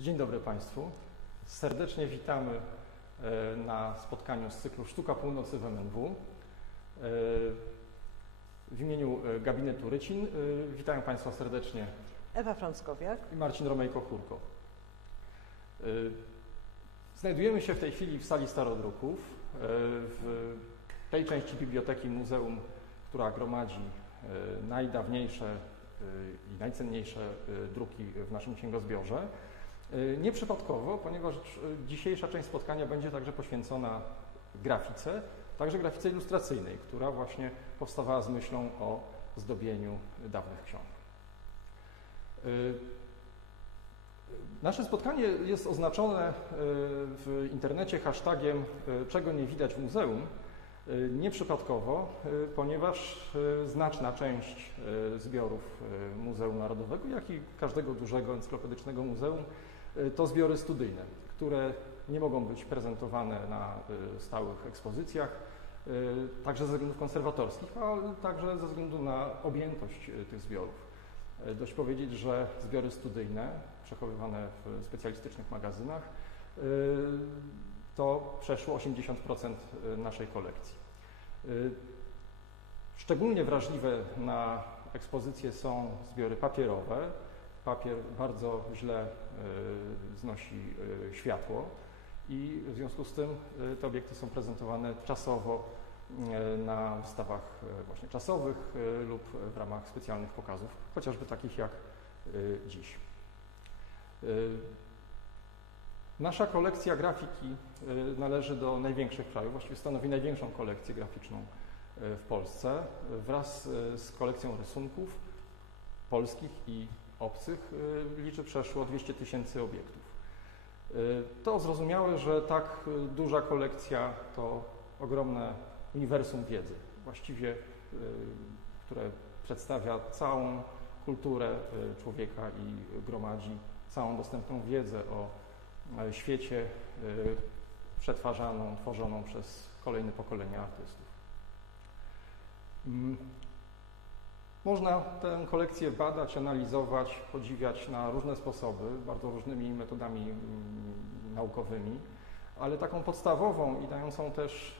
Dzień dobry Państwu. Serdecznie witamy na spotkaniu z cyklu Sztuka Północy w MNW. W imieniu gabinetu Rycin witają Państwa serdecznie Ewa Frąckowiak i Marcin Romejko-Hurko. Znajdujemy się w tej chwili w sali starodruków, w tej części biblioteki muzeum, która gromadzi najdawniejsze i najcenniejsze druki w naszym księgozbiorze. Nieprzypadkowo, ponieważ dzisiejsza część spotkania będzie także poświęcona grafice, także grafice ilustracyjnej, która właśnie powstawała z myślą o zdobieniu dawnych ksiąg. Nasze spotkanie jest oznaczone w internecie hashtagiem "czego nie widać w muzeum". Nieprzypadkowo, ponieważ znaczna część zbiorów Muzeum Narodowego, jak i każdego dużego encyklopedycznego muzeum, to zbiory studyjne, które nie mogą być prezentowane na stałych ekspozycjach, także ze względów konserwatorskich, ale także ze względu na objętość tych zbiorów. Dość powiedzieć, że zbiory studyjne przechowywane w specjalistycznych magazynach to przeszło 80% naszej kolekcji. Szczególnie wrażliwe na ekspozycje są zbiory papierowe. Papier bardzo źle znosi światło i w związku z tym te obiekty są prezentowane czasowo na wystawach właśnie czasowych lub w ramach specjalnych pokazów, chociażby takich jak dziś. Nasza kolekcja grafiki należy do największych w kraju, właściwie stanowi największą kolekcję graficzną w Polsce. Wraz z kolekcją rysunków polskich i obcych liczy przeszło 200 000 obiektów. To zrozumiałe, że tak duża kolekcja to ogromne uniwersum wiedzy, właściwie, które przedstawia całą kulturę człowieka i gromadzi całą dostępną wiedzę o świecie przetwarzaną, tworzoną przez kolejne pokolenia artystów. Można tę kolekcję badać, analizować, podziwiać na różne sposoby, bardzo różnymi metodami naukowymi, ale taką podstawową i dającą też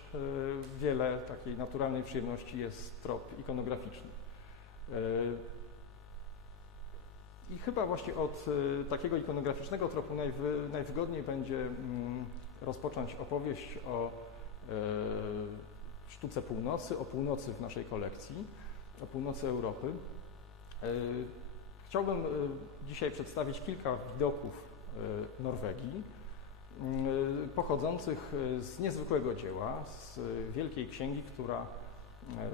wiele takiej naturalnej przyjemności jest trop ikonograficzny. I chyba właśnie od takiego ikonograficznego tropu najwygodniej będzie rozpocząć opowieść o sztuce północy, o północy w naszej kolekcji, o północy Europy. Chciałbym dzisiaj przedstawić kilka widoków Norwegii, pochodzących z niezwykłego dzieła, z wielkiej księgi, która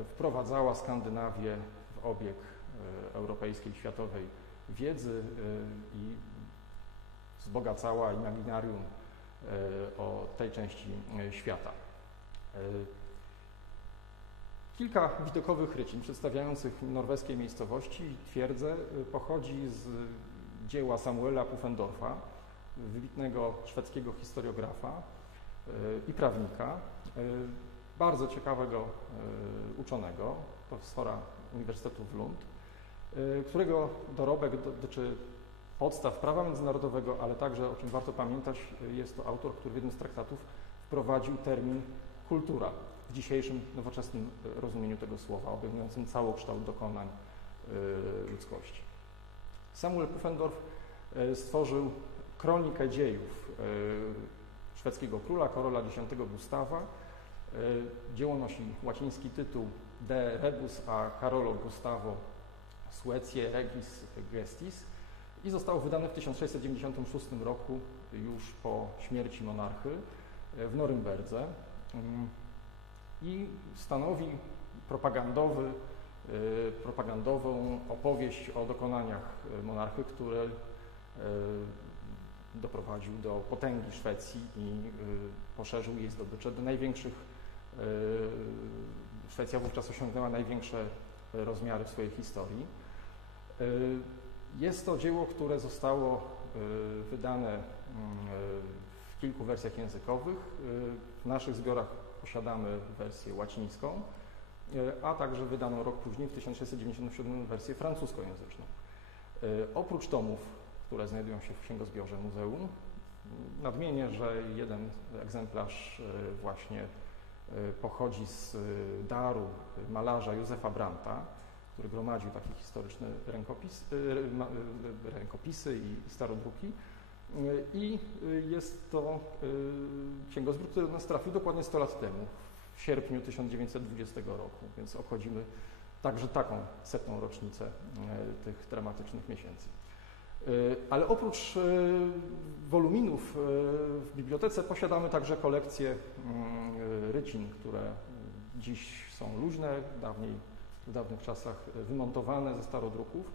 wprowadzała Skandynawię w obieg europejskiej, światowej wiedzy i wzbogacała imaginarium o tej części świata. Kilka widokowych rycin przedstawiających norweskie miejscowości i twierdze pochodzi z dzieła Samuela Pufendorfa, wybitnego szwedzkiego historiografa i prawnika, bardzo ciekawego uczonego, profesora Uniwersytetu w Lund, którego dorobek dotyczy podstaw prawa międzynarodowego, ale także, o czym warto pamiętać, jest to autor, który w jednym z traktatów wprowadził termin kultura w dzisiejszym, nowoczesnym rozumieniu tego słowa, obejmującym całokształt dokonań ludzkości. Samuel Pufendorf stworzył kronikę dziejów szwedzkiego króla, Karola X Gustawa. Dzieło nosi łaciński tytuł De Rebus a Carolo Gustavo Suetie Regis Gestis i zostało wydane w 1696 roku, już po śmierci monarchy, w Norymberdze i stanowi propagandową opowieść o dokonaniach monarchy, który doprowadził do potęgi Szwecji i poszerzył jej zdobycze do największych. Szwecja wówczas osiągnęła największe rozmiary w swojej historii. Jest to dzieło, które zostało wydane w kilku wersjach językowych. W naszych zbiorach posiadamy wersję łacińską, a także wydaną rok później, w 1697, wersję francuskojęzyczną. Oprócz tomów które znajdują się w księgozbiorze muzeum. Nadmienię, że jeden egzemplarz właśnie pochodzi z daru malarza Józefa Brandta, który gromadził takie historyczne rękopisy i starodruki. I jest to księgozbiór, który do nas trafił dokładnie 100 lat temu, w sierpniu 1920 roku, więc obchodzimy także taką 100. rocznicę tych dramatycznych miesięcy. Ale oprócz woluminów w bibliotece posiadamy także kolekcje rycin, które dziś są luźne, w dawnych czasach wymontowane ze starodruków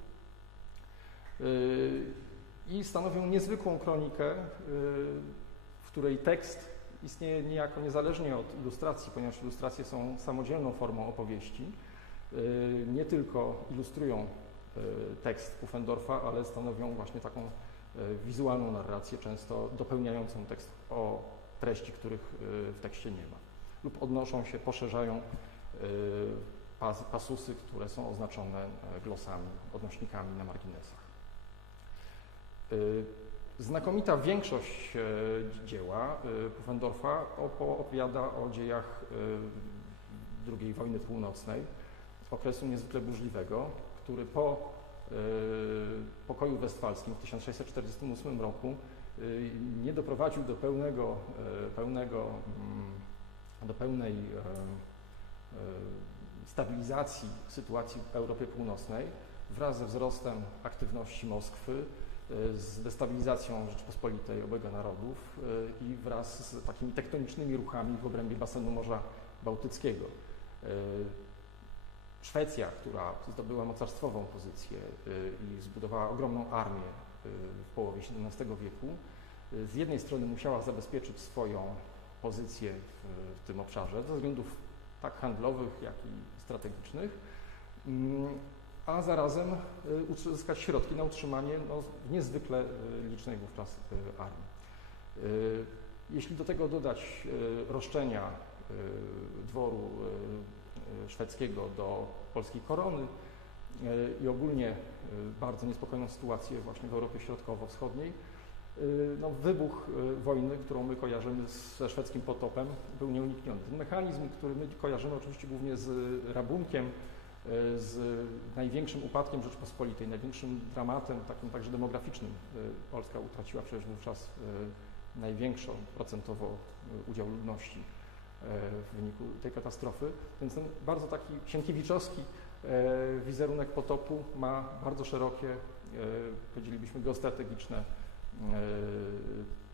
i stanowią niezwykłą kronikę, w której tekst istnieje niejako niezależnie od ilustracji, ponieważ ilustracje są samodzielną formą opowieści. Nie tylko ilustrują tekst Pufendorfa, ale stanowią właśnie taką wizualną narrację, często dopełniającą tekst o treści, których w tekście nie ma. Lub odnoszą się, poszerzają pasusy, które są oznaczone glosami, odnośnikami na marginesach. Znakomita większość dzieła Pufendorfa opowiada o dziejach II wojny północnej, okresu niezwykle burzliwego, który po pokoju westfalskim w 1648 roku nie doprowadził do pełnej stabilizacji sytuacji w Europie Północnej wraz ze wzrostem aktywności Moskwy, z destabilizacją Rzeczypospolitej obojga narodów i wraz z takimi tektonicznymi ruchami w obrębie basenu Morza Bałtyckiego. Szwecja, która zdobyła mocarstwową pozycję i zbudowała ogromną armię w połowie XVII wieku, z jednej strony musiała zabezpieczyć swoją pozycję w tym obszarze ze względów tak handlowych, jak i strategicznych, a zarazem uzyskać środki na utrzymanie niezwykle licznej wówczas armii. Jeśli do tego dodać roszczenia dworu szwedzkiego do polskiej korony i ogólnie bardzo niespokojną sytuację właśnie w Europie Środkowo-Wschodniej, wybuch wojny, którą my kojarzymy ze szwedzkim potopem, był nieunikniony. Ten mechanizm, który my kojarzymy oczywiście głównie z rabunkiem, z największym upadkiem Rzeczypospolitej, największym dramatem, takim także demograficznym. Polska utraciła przecież wówczas największą procentowo udział ludności w wyniku tej katastrofy. Więc ten bardzo taki sienkiewiczowski wizerunek potopu ma bardzo szerokie, powiedzielibyśmy, geostrategiczne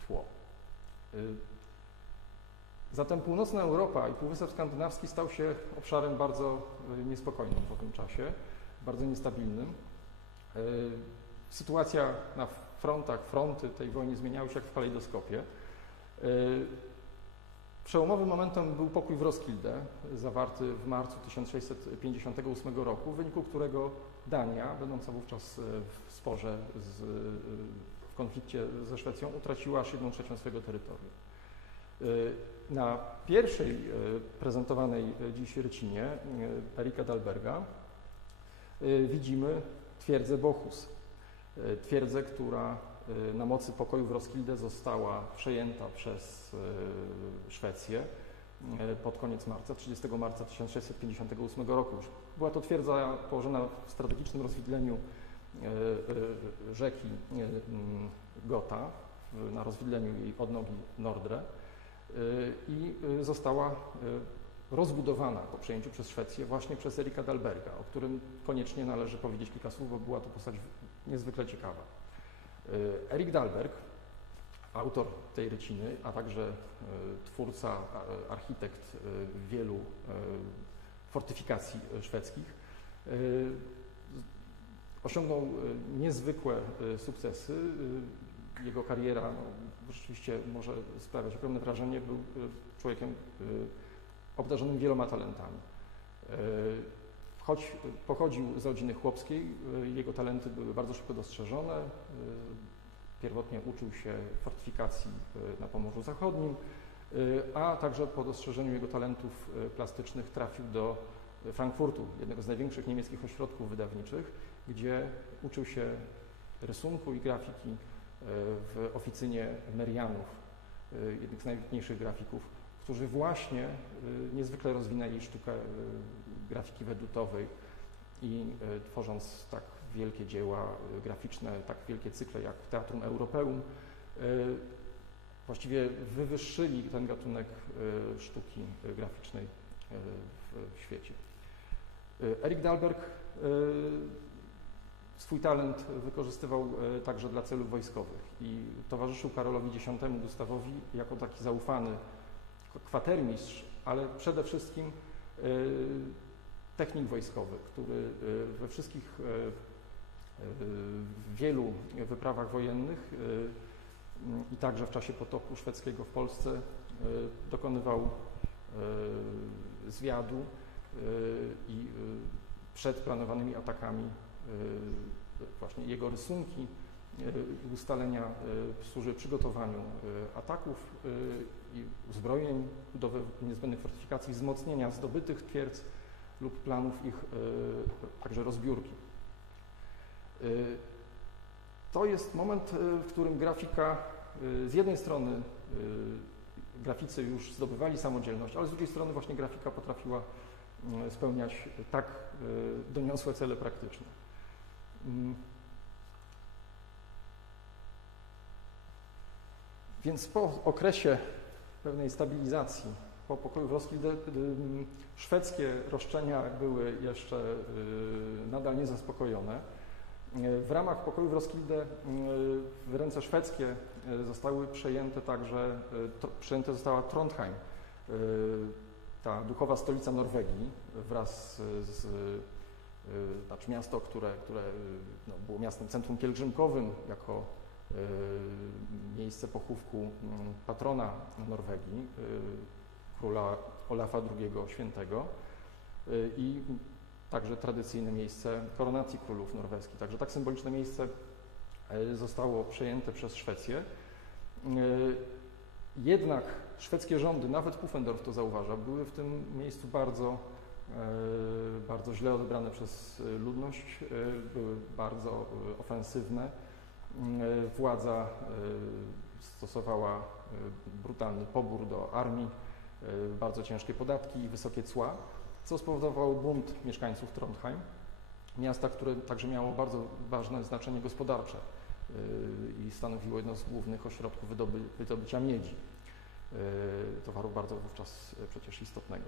tło. Zatem północna Europa i Półwysep Skandynawski stał się obszarem bardzo niespokojnym w owym czasie, bardzo niestabilnym. Sytuacja na fronty tej wojny zmieniały się jak w kalejdoskopie. Przełomowym momentem był pokój w Roskilde, zawarty w marcu 1658 roku, w wyniku którego Dania, będąca wówczas w sporze, w konflikcie ze Szwecją, utraciła aż 1/3 swojego terytorium. Na pierwszej prezentowanej dziś rycinie Erika Dahlberga widzimy twierdzę Bohus. Twierdzę, która na mocy pokoju w Roskilde została przejęta przez Szwecję pod koniec marca, 30 marca 1658 roku. Była to twierdza położona w strategicznym rozwidleniu rzeki Gotha, na rozwidleniu jej odnogi Nordre i została rozbudowana po przejęciu przez Szwecję właśnie przez Erika Dahlberga, o którym koniecznie należy powiedzieć kilka słów, bo była to postać niezwykle ciekawa. Erik Dahlberg, autor tej ryciny, a także twórca, architekt wielu fortyfikacji szwedzkich, osiągnął niezwykłe sukcesy. Jego kariera rzeczywiście może sprawiać ogromne wrażenie. Był człowiekiem obdarzonym wieloma talentami. Choć pochodził z rodziny chłopskiej, jego talenty były bardzo szybko dostrzeżone. Pierwotnie uczył się fortyfikacji na Pomorzu Zachodnim, a także po dostrzeżeniu jego talentów plastycznych trafił do Frankfurtu, jednego z największych niemieckich ośrodków wydawniczych, gdzie uczył się rysunku i grafiki w oficynie Merianów, jednych z najwybitniejszych grafików, którzy właśnie niezwykle rozwinęli sztukę grafiki wedutowej i tworząc tak wielkie dzieła graficzne, tak wielkie cykle jak Teatrum Europeum, właściwie wywyższyli ten gatunek sztuki graficznej w świecie. Erik Dahlberg swój talent wykorzystywał także dla celów wojskowych i towarzyszył Karolowi X Gustawowi jako taki zaufany kwatermistrz, ale przede wszystkim technik wojskowy, który we wszystkich w wielu wyprawach wojennych i także w czasie potopu szwedzkiego w Polsce dokonywał zwiadu i przed planowanymi atakami właśnie jego rysunki i ustalenia służy przygotowaniu ataków i uzbrojeń, budowy niezbędnych fortyfikacji, wzmocnienia zdobytych twierdz lub planów ich także rozbiórki. To jest moment, w którym grafika, z jednej strony graficy już zdobywali samodzielność, ale z drugiej strony właśnie grafika potrafiła spełniać tak doniosłe cele praktyczne. Więc po okresie pewnej stabilizacji, po pokoju w Roskilde, szwedzkie roszczenia były jeszcze nadal niezaspokojone. W ramach pokoju w Roskilde w ręce szwedzkie zostały przejęte została Trondheim, ta duchowa stolica Norwegii, wraz znaczy miasto, które było miastem centrum pielgrzymkowym, jako miejsce pochówku patrona Norwegii, króla Olafa II Świętego i także tradycyjne miejsce koronacji królów norweskich. Także tak symboliczne miejsce zostało przejęte przez Szwecję. Jednak szwedzkie rządy, nawet Pufendorf to zauważa, były w tym miejscu bardzo źle odebrane przez ludność, były bardzo ofensywne. Władza stosowała brutalny pobór do armii, bardzo ciężkie podatki i wysokie cła, co spowodowało bunt mieszkańców Trondheim, miasta, które także miało bardzo ważne znaczenie gospodarcze i stanowiło jedno z głównych ośrodków wydobycia miedzi, towaru bardzo wówczas przecież istotnego.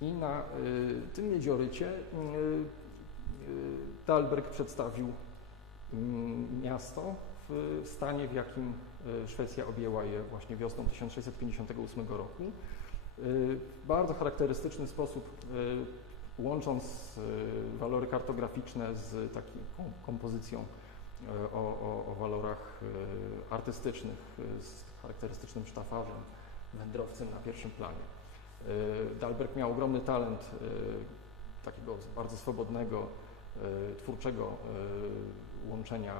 I na tym miedziorycie Dahlberg przedstawił miasto w stanie, w jakim Szwecja objęła je właśnie wiosną 1658 roku. W bardzo charakterystyczny sposób, łącząc walory kartograficzne z taką kompozycją o walorach artystycznych, z charakterystycznym sztafarzem, wędrowcem na pierwszym planie. Dahlberg miał ogromny talent takiego bardzo swobodnego, twórczego łączenia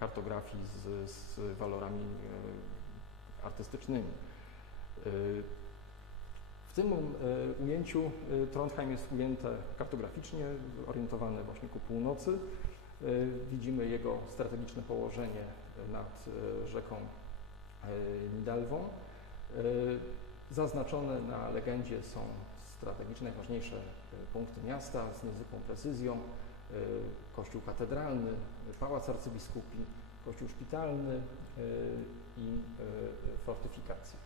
kartografii z walorami artystycznymi. W tym ujęciu Trondheim jest ujęte kartograficznie, orientowane właśnie ku północy. Widzimy jego strategiczne położenie nad rzeką Nidelwą. Zaznaczone na legendzie są strategiczne, najważniejsze punkty miasta z niezwykłą precyzją. Kościół katedralny, pałac arcybiskupi, kościół szpitalny i fortyfikacje.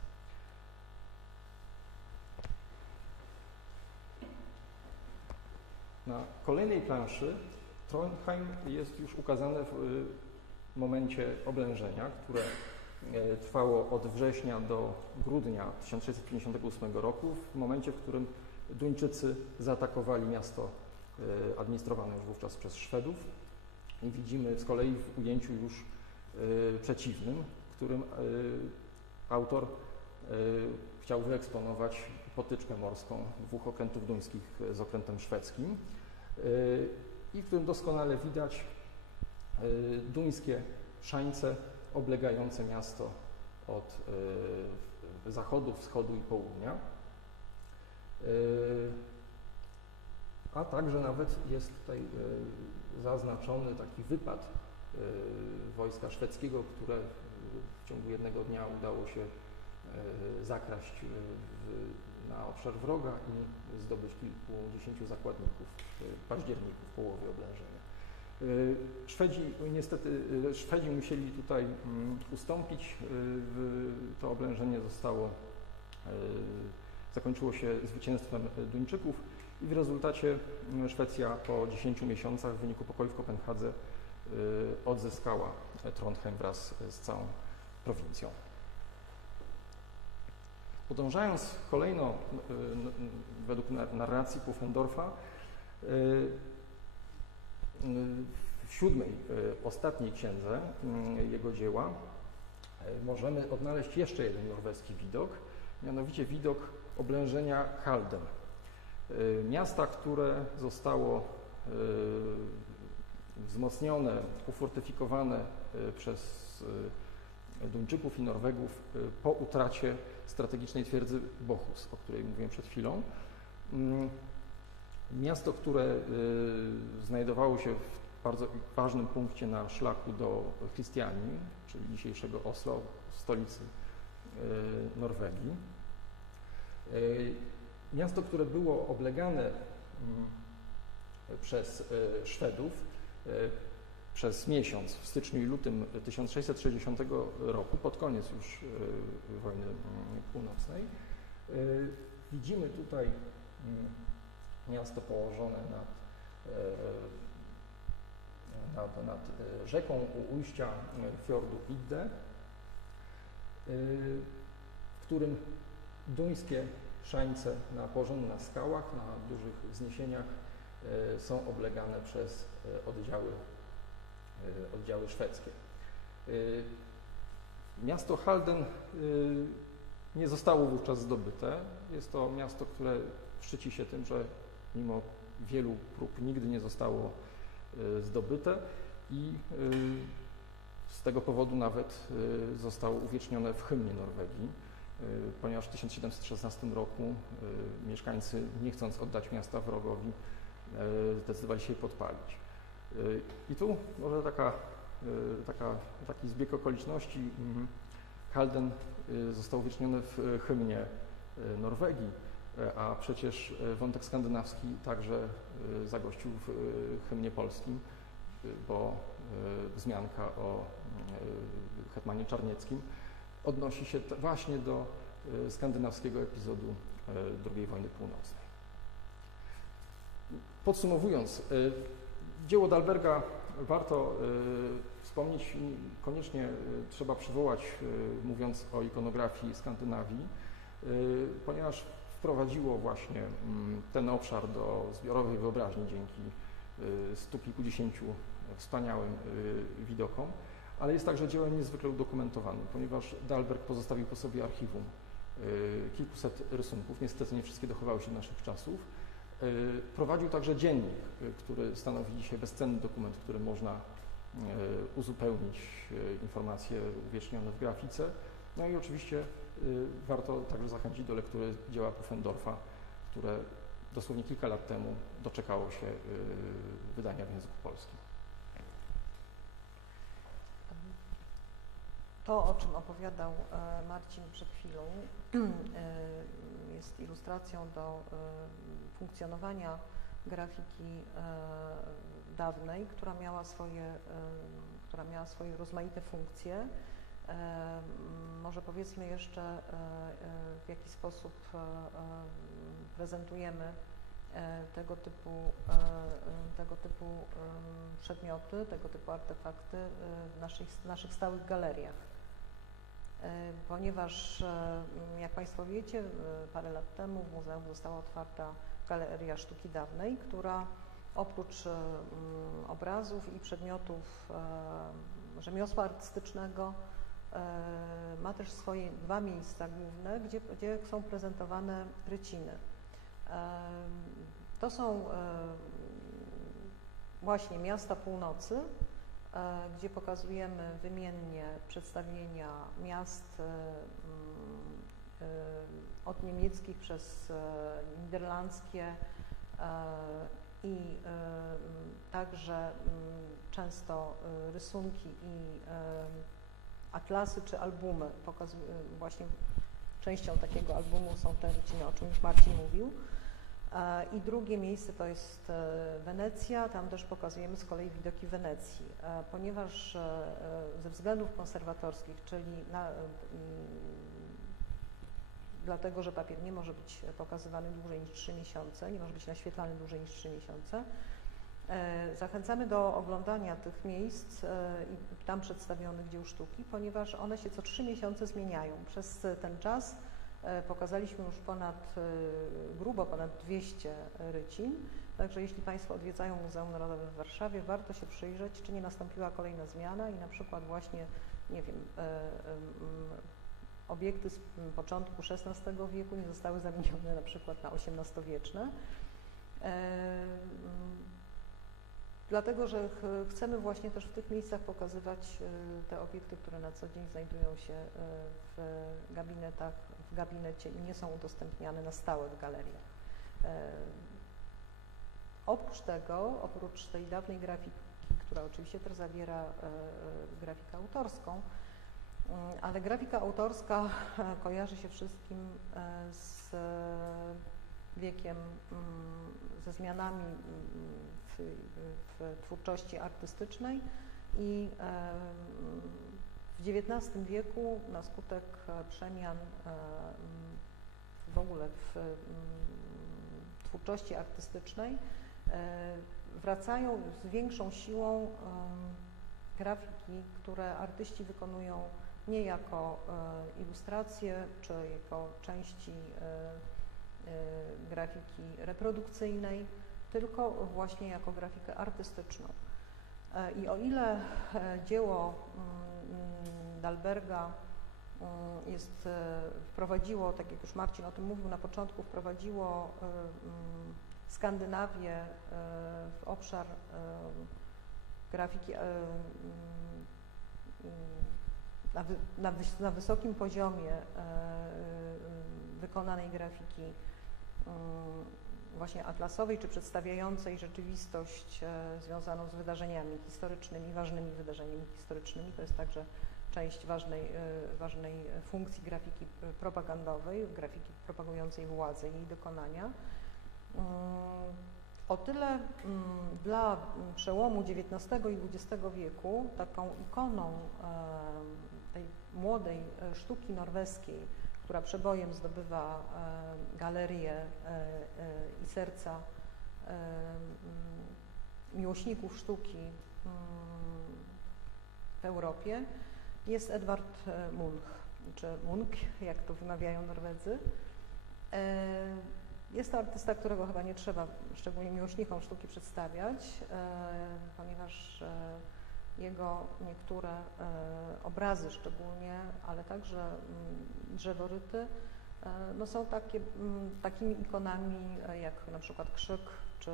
Na kolejnej planszy Trondheim jest już ukazane w momencie oblężenia, które trwało od września do grudnia 1658 roku, w momencie, w którym Duńczycy zaatakowali miasto administrowane już wówczas przez Szwedów i widzimy z kolei w ujęciu już przeciwnym, w którym autor chciał wyeksponować potyczkę morską dwóch okrętów duńskich z okrętem szwedzkim i w którym doskonale widać duńskie szańce oblegające miasto od zachodu, wschodu i południa. a także nawet jest tutaj zaznaczony taki wypad wojska szwedzkiego, które w ciągu jednego dnia udało się zakraść na obszar wroga i zdobyć kilkudziesięciu zakładników w październiku, w połowie oblężenia. Szwedzi musieli tutaj ustąpić. To oblężenie zakończyło się zwycięstwem Duńczyków i w rezultacie Szwecja po 10 miesiącach w wyniku pokoju w Kopenhadze odzyskała Trondheim wraz z całą prowincją. Podążając kolejno według narracji Pufendorfa, w 7., ostatniej księdze jego dzieła możemy odnaleźć jeszcze jeden norweski widok, mianowicie widok oblężenia Halden. Miasta, które zostało wzmocnione, ufortyfikowane przez Duńczyków i Norwegów po utracie strategicznej twierdzy Bohus, o której mówiłem przed chwilą. Miasto, które znajdowało się w bardzo ważnym punkcie na szlaku do Christianii, czyli dzisiejszego Oslo, stolicy Norwegii. Miasto, które było oblegane przez Szwedów przez miesiąc w styczniu i lutym 1660 roku, pod koniec już wojny północnej. Widzimy tutaj miasto położone nad rzeką u ujścia fiordu Idde, w którym duńskie szańce położone na skałach, na dużych wzniesieniach są oblegane przez oddziały szwedzkie. Miasto Halden nie zostało wówczas zdobyte. Jest to miasto, które szczyci się tym, że mimo wielu prób nigdy nie zostało zdobyte i z tego powodu nawet zostało uwiecznione w hymnie Norwegii, ponieważ w 1716 roku mieszkańcy, nie chcąc oddać miasta wrogowi, zdecydowali się je podpalić. I tu może taki zbieg okoliczności. Halden został uwieczniony w hymnie Norwegii, a przecież wątek skandynawski także zagościł w hymnie polskim, bo wzmianka o hetmanie Czarnieckim odnosi się właśnie do skandynawskiego epizodu II wojny północnej. Podsumowując, dzieło Dahlberga warto wspomnieć, koniecznie trzeba przywołać, mówiąc o ikonografii Skandynawii, ponieważ wprowadziło właśnie ten obszar do zbiorowej wyobraźni dzięki 100 kilkudziesięciu wspaniałym widokom, ale jest także dziełem niezwykle udokumentowanym, ponieważ Dahlberg pozostawił po sobie archiwum kilkuset rysunków, niestety nie wszystkie dochowały się do naszych czasów. Prowadził także dziennik, który stanowi dzisiaj bezcenny dokument, którym można uzupełnić informacje uwiecznione w grafice. No i oczywiście warto także zachęcić do lektury dzieła Pufendorfa, które dosłownie kilka lat temu doczekało się wydania w języku polskim. To, o czym opowiadał Marcin przed chwilą, jest ilustracją do funkcjonowania grafiki dawnej, która miała swoje rozmaite funkcje. Może powiedzmy jeszcze, w jaki sposób prezentujemy tego typu przedmioty, tego typu artefakty w naszych stałych galeriach. Ponieważ, jak Państwo wiecie, parę lat temu w muzeum została otwarta Galeria Sztuki Dawnej, która oprócz obrazów i przedmiotów rzemiosła artystycznego ma też swoje dwa miejsca główne, gdzie są prezentowane ryciny. To są właśnie miasta północy, gdzie pokazujemy wymiennie przedstawienia miast od niemieckich przez niderlandzkie i także często rysunki i atlasy czy albumy właśnie częścią takiego albumu są te ryciny, o czym już Marcin mówił. I drugie miejsce to jest Wenecja, tam też pokazujemy z kolei widoki Wenecji, ponieważ ze względów konserwatorskich, czyli dlatego, że papier nie może być pokazywany dłużej niż 3 miesiące, nie może być naświetlany dłużej niż 3 miesiące, zachęcamy do oglądania tych miejsc i tam przedstawionych dzieł sztuki, ponieważ one się co 3 miesiące zmieniają. Przez ten czas pokazaliśmy już grubo ponad 200 rycin, także jeśli Państwo odwiedzają Muzeum Narodowe w Warszawie, warto się przyjrzeć, czy nie nastąpiła kolejna zmiana i na przykład właśnie, nie wiem, obiekty z początku XVI wieku nie zostały zamienione na przykład na XVIII-wieczne. Dlatego, że chcemy właśnie też w tych miejscach pokazywać te obiekty, które na co dzień znajdują się w gabinecie i nie są udostępniane na stałe w galeriach. Oprócz tego, oprócz tej dawnej grafiki, która oczywiście też zawiera grafikę autorską, ale grafika autorska kojarzy się wszystkim z wiekiem, ze zmianami w twórczości artystycznej i w XIX wieku na skutek przemian w ogóle w twórczości artystycznej wracają z większą siłą grafiki, które artyści wykonują nie jako ilustracje czy jako części grafiki reprodukcyjnej, tylko właśnie jako grafikę artystyczną. I o ile dzieło Dalberga wprowadziło, tak jak już Marcin o tym mówił na początku, wprowadziło Skandynawię w obszar grafiki na wysokim poziomie wykonanej grafiki właśnie atlasowej, czy przedstawiającej rzeczywistość związaną z wydarzeniami historycznymi, ważnymi wydarzeniami historycznymi. To jest także część ważnej funkcji grafiki propagandowej, grafiki propagującej władzę i jej dokonania. O tyle dla przełomu XIX i XX wieku taką ikoną tej młodej sztuki norweskiej, która przebojem zdobywa galerię i serca miłośników sztuki w Europie, jest Edvard Munch, czy Munch, jak to wymawiają Norwedzy. Jest to artysta, którego chyba nie trzeba szczególnie miłośnikom sztuki przedstawiać, ponieważ jego niektóre obrazy szczególnie, ale także drzeworyty no są takimi ikonami jak na przykład Krzyk, czy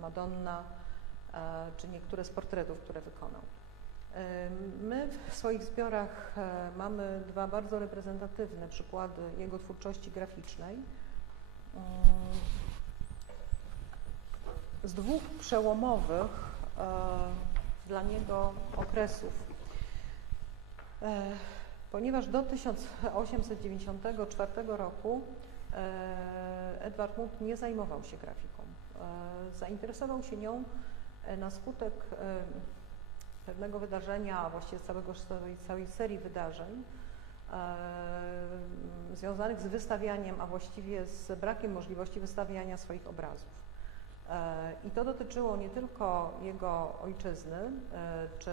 Madonna, czy niektóre z portretów, które wykonał. My w swoich zbiorach mamy 2 bardzo reprezentatywne przykłady jego twórczości graficznej. Z 2 przełomowych dla niego okresów, ponieważ do 1894 roku Edvard Munch nie zajmował się grafiką. Zainteresował się nią na skutek pewnego wydarzenia, a właściwie całej serii wydarzeń związanych z wystawianiem, a właściwie z brakiem możliwości wystawiania swoich obrazów. I to dotyczyło nie tylko jego ojczyzny, czy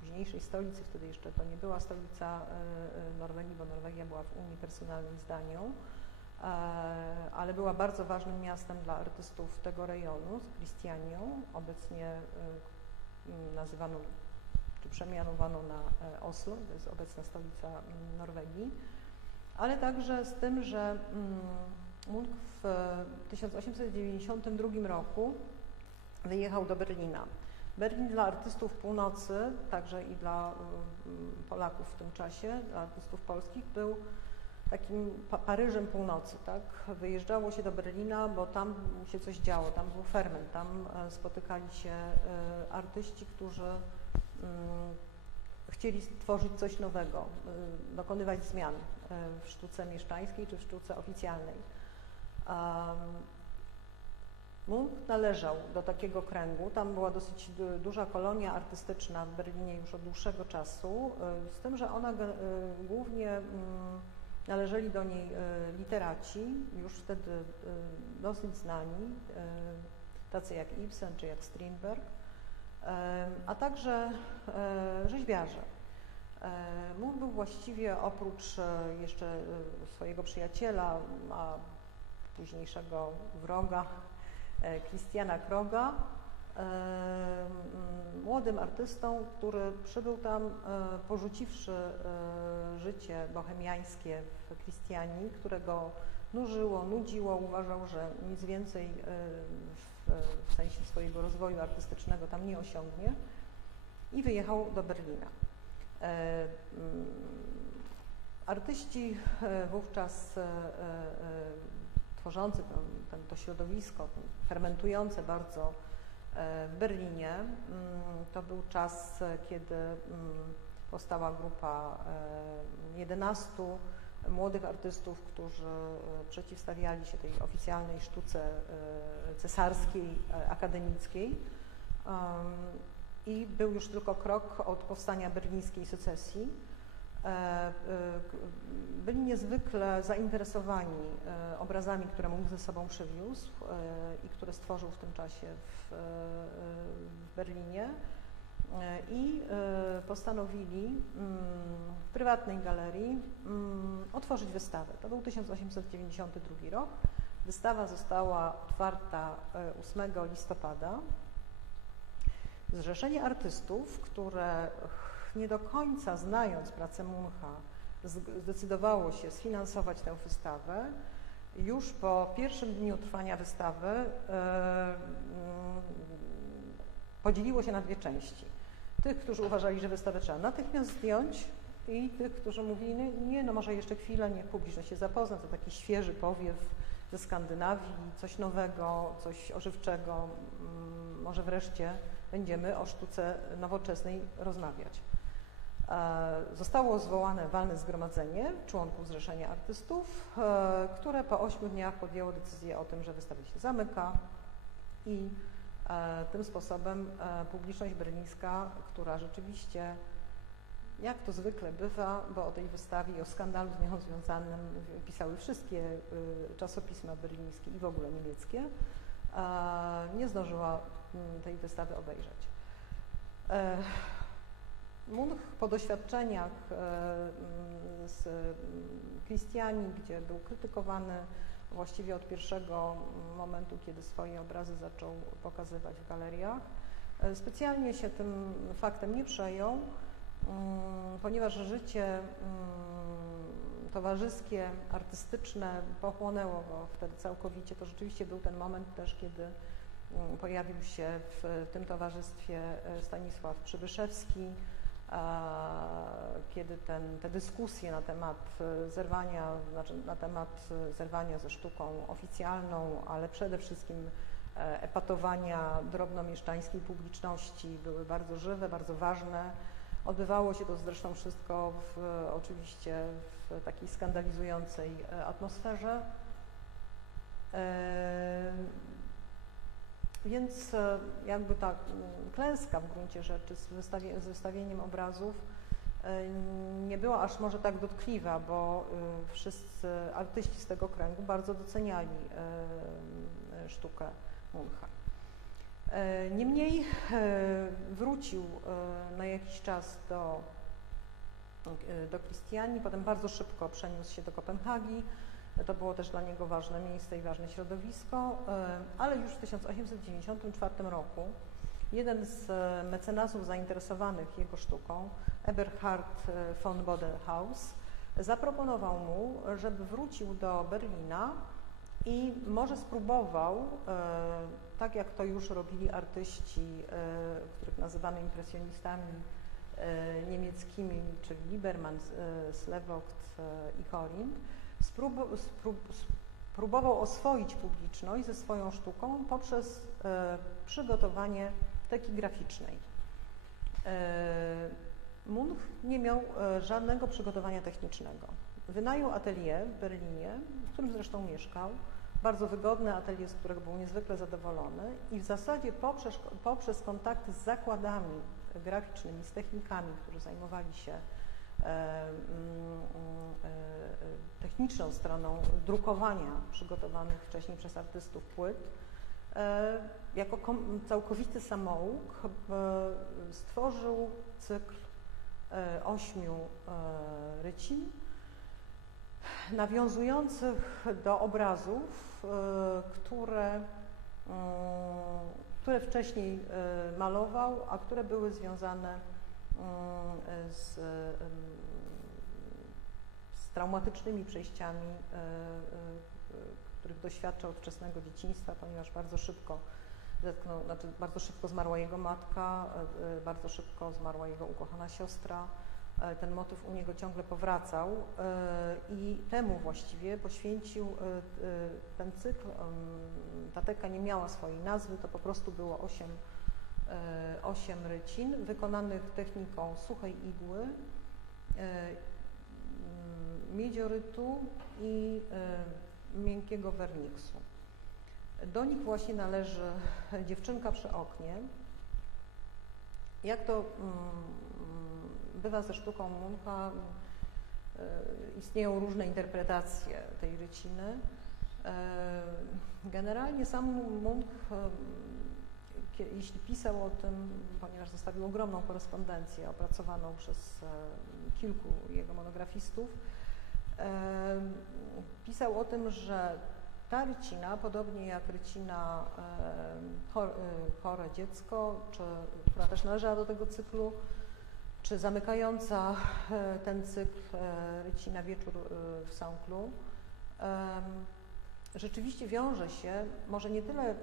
późniejszej stolicy, wtedy jeszcze to nie była stolica Norwegii, bo Norwegia była w Unii Personalnej z Danią, ale była bardzo ważnym miastem dla artystów tego rejonu, z Christianią, obecnie nazywano, czy przemianowano na Oslo, to jest obecna stolica Norwegii, ale także z tym, że Munch w 1892 roku wyjechał do Berlina. Berlin dla artystów północy, także i dla Polaków w tym czasie, dla artystów polskich, był takim Paryżem północy, tak? Wyjeżdżało się do Berlina, bo tam się coś działo, tam był ferment, tam spotykali się artyści, którzy chcieli stworzyć coś nowego, dokonywać zmian w sztuce mieszczańskiej czy w sztuce oficjalnej. Munch należał do takiego kręgu, tam była dosyć duża kolonia artystyczna w Berlinie już od dłuższego czasu, z tym, że ona głównie należeli do niej literaci, już wtedy dosyć znani, tacy jak Ibsen czy jak Strindberg, a także rzeźbiarze. Munch był właściwie oprócz jeszcze swojego przyjaciela, a późniejszego wroga, Christiana Kroga, młodym artystą, który przybył tam, porzuciwszy życie bohemiańskie w Christianii, którego nudziło, uważał, że nic więcej w sensie swojego rozwoju artystycznego tam nie osiągnie i wyjechał do Berlina. Artyści wówczas tworzący to środowisko, fermentujące bardzo w Berlinie. To był czas, kiedy powstała grupa 11 młodych artystów, którzy przeciwstawiali się tej oficjalnej sztuce cesarskiej, akademickiej. I był już tylko krok od powstania berlińskiej secesji. Byli niezwykle zainteresowani obrazami, które Munch ze sobą przywiózł i które stworzył w tym czasie w Berlinie i postanowili w prywatnej galerii otworzyć wystawę. To był 1892 rok. Wystawa została otwarta 8 listopada. Zrzeszenie artystów, które nie do końca znając pracę Muncha, zdecydowało się sfinansować tę wystawę. Już po pierwszym dniu trwania wystawy podzieliło się na dwie części. Tych, którzy uważali, że wystawę trzeba natychmiast zdjąć i tych, którzy mówili, nie, no może jeszcze chwilę, niech publiczność się zapozna, to taki świeży powiew ze Skandynawii, coś nowego, coś ożywczego, może wreszcie będziemy o sztuce nowoczesnej rozmawiać. Zostało zwołane walne zgromadzenie członków Zrzeszenia Artystów, które po 8 dniach podjęło decyzję o tym, że wystawa się zamyka i tym sposobem publiczność berlińska, która rzeczywiście, jak to zwykle bywa, bo o tej wystawie i o skandalu z nią związanym pisały wszystkie czasopisma berlińskie i w ogóle niemieckie, nie zdążyła tej wystawy obejrzeć. Munch po doświadczeniach z Christianii, gdzie był krytykowany właściwie od pierwszego momentu, kiedy swoje obrazy zaczął pokazywać w galeriach, specjalnie się tym faktem nie przejął, ponieważ życie towarzyskie, artystyczne pochłonęło go wtedy całkowicie. To rzeczywiście był ten moment też, kiedy pojawił się w tym towarzystwie Stanisław Przybyszewski, kiedy te dyskusje na temat zerwania ze sztuką oficjalną, ale przede wszystkim epatowania drobnomieszczańskiej publiczności były bardzo żywe, bardzo ważne. Odbywało się to zresztą wszystko oczywiście w takiej skandalizującej atmosferze. Więc jakby ta klęska w gruncie rzeczy z wystawieniem obrazów nie była aż może tak dotkliwa, bo wszyscy artyści z tego kręgu bardzo doceniali sztukę Muncha. Niemniej wrócił na jakiś czas do Christianii, potem bardzo szybko przeniósł się do Kopenhagi. To było też dla niego ważne miejsce i ważne środowisko, ale już w 1894 roku jeden z mecenasów zainteresowanych jego sztuką, Eberhard von Bodenhaus, zaproponował mu, żeby wrócił do Berlina i może spróbował, tak jak to już robili artyści, których nazywamy impresjonistami niemieckimi, czyli Liebermann, Slevogt i Corinth, spróbował oswoić publiczność ze swoją sztuką poprzez przygotowanie teki graficznej. Munch nie miał żadnego przygotowania technicznego. Wynajął atelier w Berlinie, w którym zresztą mieszkał, bardzo wygodne atelier, z którego był niezwykle zadowolony i w zasadzie poprzez kontakty z zakładami graficznymi, z technikami, którzy zajmowali się techniczną stroną drukowania przygotowanych wcześniej przez artystów płyt, jako całkowity samouk stworzył cykl 8 rycin nawiązujących do obrazów, które wcześniej malował, a które były związane z traumatycznymi przejściami, których doświadczał od wczesnego dzieciństwa, ponieważ bardzo szybko zmarła jego matka, bardzo szybko zmarła jego ukochana siostra. Ten motyw u niego ciągle powracał i temu właściwie poświęcił ten cykl. Ta teka nie miała swojej nazwy, to po prostu było 8 rycin wykonanych techniką suchej igły, miedziorytu i miękkiego werniksu. Do nich właśnie należy Dziewczynka przy oknie. Jak to bywa ze sztuką Muncha, istnieją różne interpretacje tej ryciny. Generalnie sam Munch, jeśli pisał o tym, ponieważ zostawił ogromną korespondencję opracowaną przez kilku jego monografistów, pisał o tym, że ta rycina, podobnie jak rycina Chore dziecko, która też należała do tego cyklu, czy zamykająca ten cykl rycina Wieczór w Saint-Cloud, rzeczywiście wiąże się, może nie tyle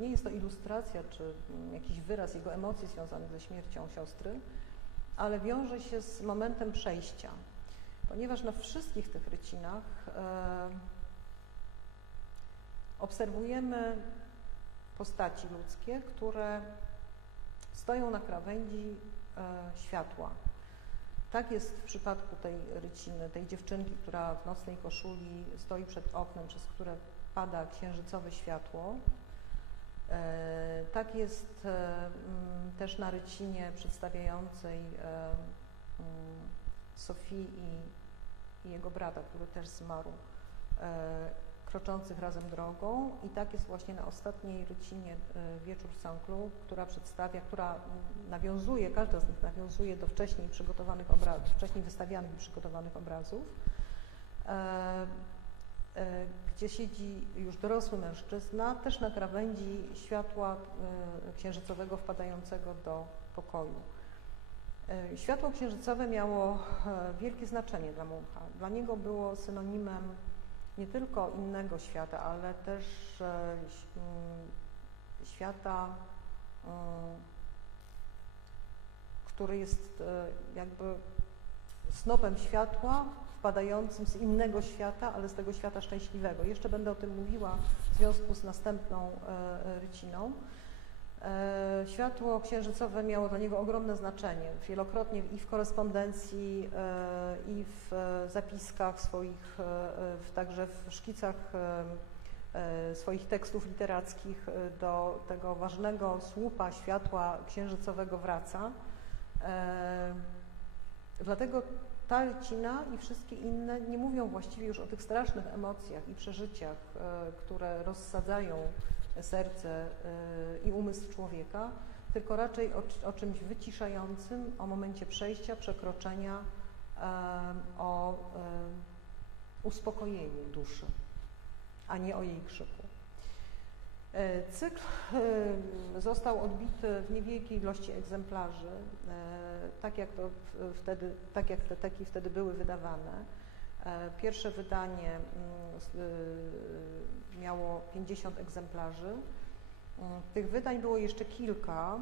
nie jest to ilustracja, czy jakiś wyraz jego emocji związanych ze śmiercią siostry, ale wiąże się z momentem przejścia, ponieważ na wszystkich tych rycinach obserwujemy postaci ludzkie, które stoją na krawędzi światła. Tak jest w przypadku tej ryciny, tej dziewczynki, która w nocnej koszuli stoi przed oknem, przez które pada księżycowe światło. Tak jest też na rycinie przedstawiającej Sofii i jego brata, który też zmarł, kroczących razem drogą, i tak jest właśnie na ostatniej rycinie Wieczór w Saint-Cloud, która nawiązuje, każda z nich nawiązuje do wcześniej przygotowanych obrazów, wcześniej wystawianych i przygotowanych obrazów, gdzie siedzi już dorosły mężczyzna, też na krawędzi światła księżycowego wpadającego do pokoju. Światło księżycowe miało wielkie znaczenie dla Muncha. Dla niego było synonimem nie tylko innego świata, ale też świata, który jest jakby snopem światła wpadającym z innego świata, ale z tego świata szczęśliwego. Jeszcze będę o tym mówiła w związku z następną ryciną. Światło księżycowe miało dla niego ogromne znaczenie. Wielokrotnie i w korespondencji, i w zapiskach swoich, także w szkicach swoich tekstów literackich do tego ważnego słupa światła księżycowego wraca. Dlatego ta rycina i wszystkie inne nie mówią właściwie już o tych strasznych emocjach i przeżyciach, które rozsadzają serce i umysł człowieka, tylko raczej o czymś wyciszającym, o momencie przejścia, przekroczenia, o uspokojeniu duszy, a nie o jej krzyku. Cykl został odbity w niewielkiej ilości egzemplarzy, tak jak te teki wtedy były wydawane. Pierwsze wydanie miało 50 egzemplarzy. Tych wydań było jeszcze kilka,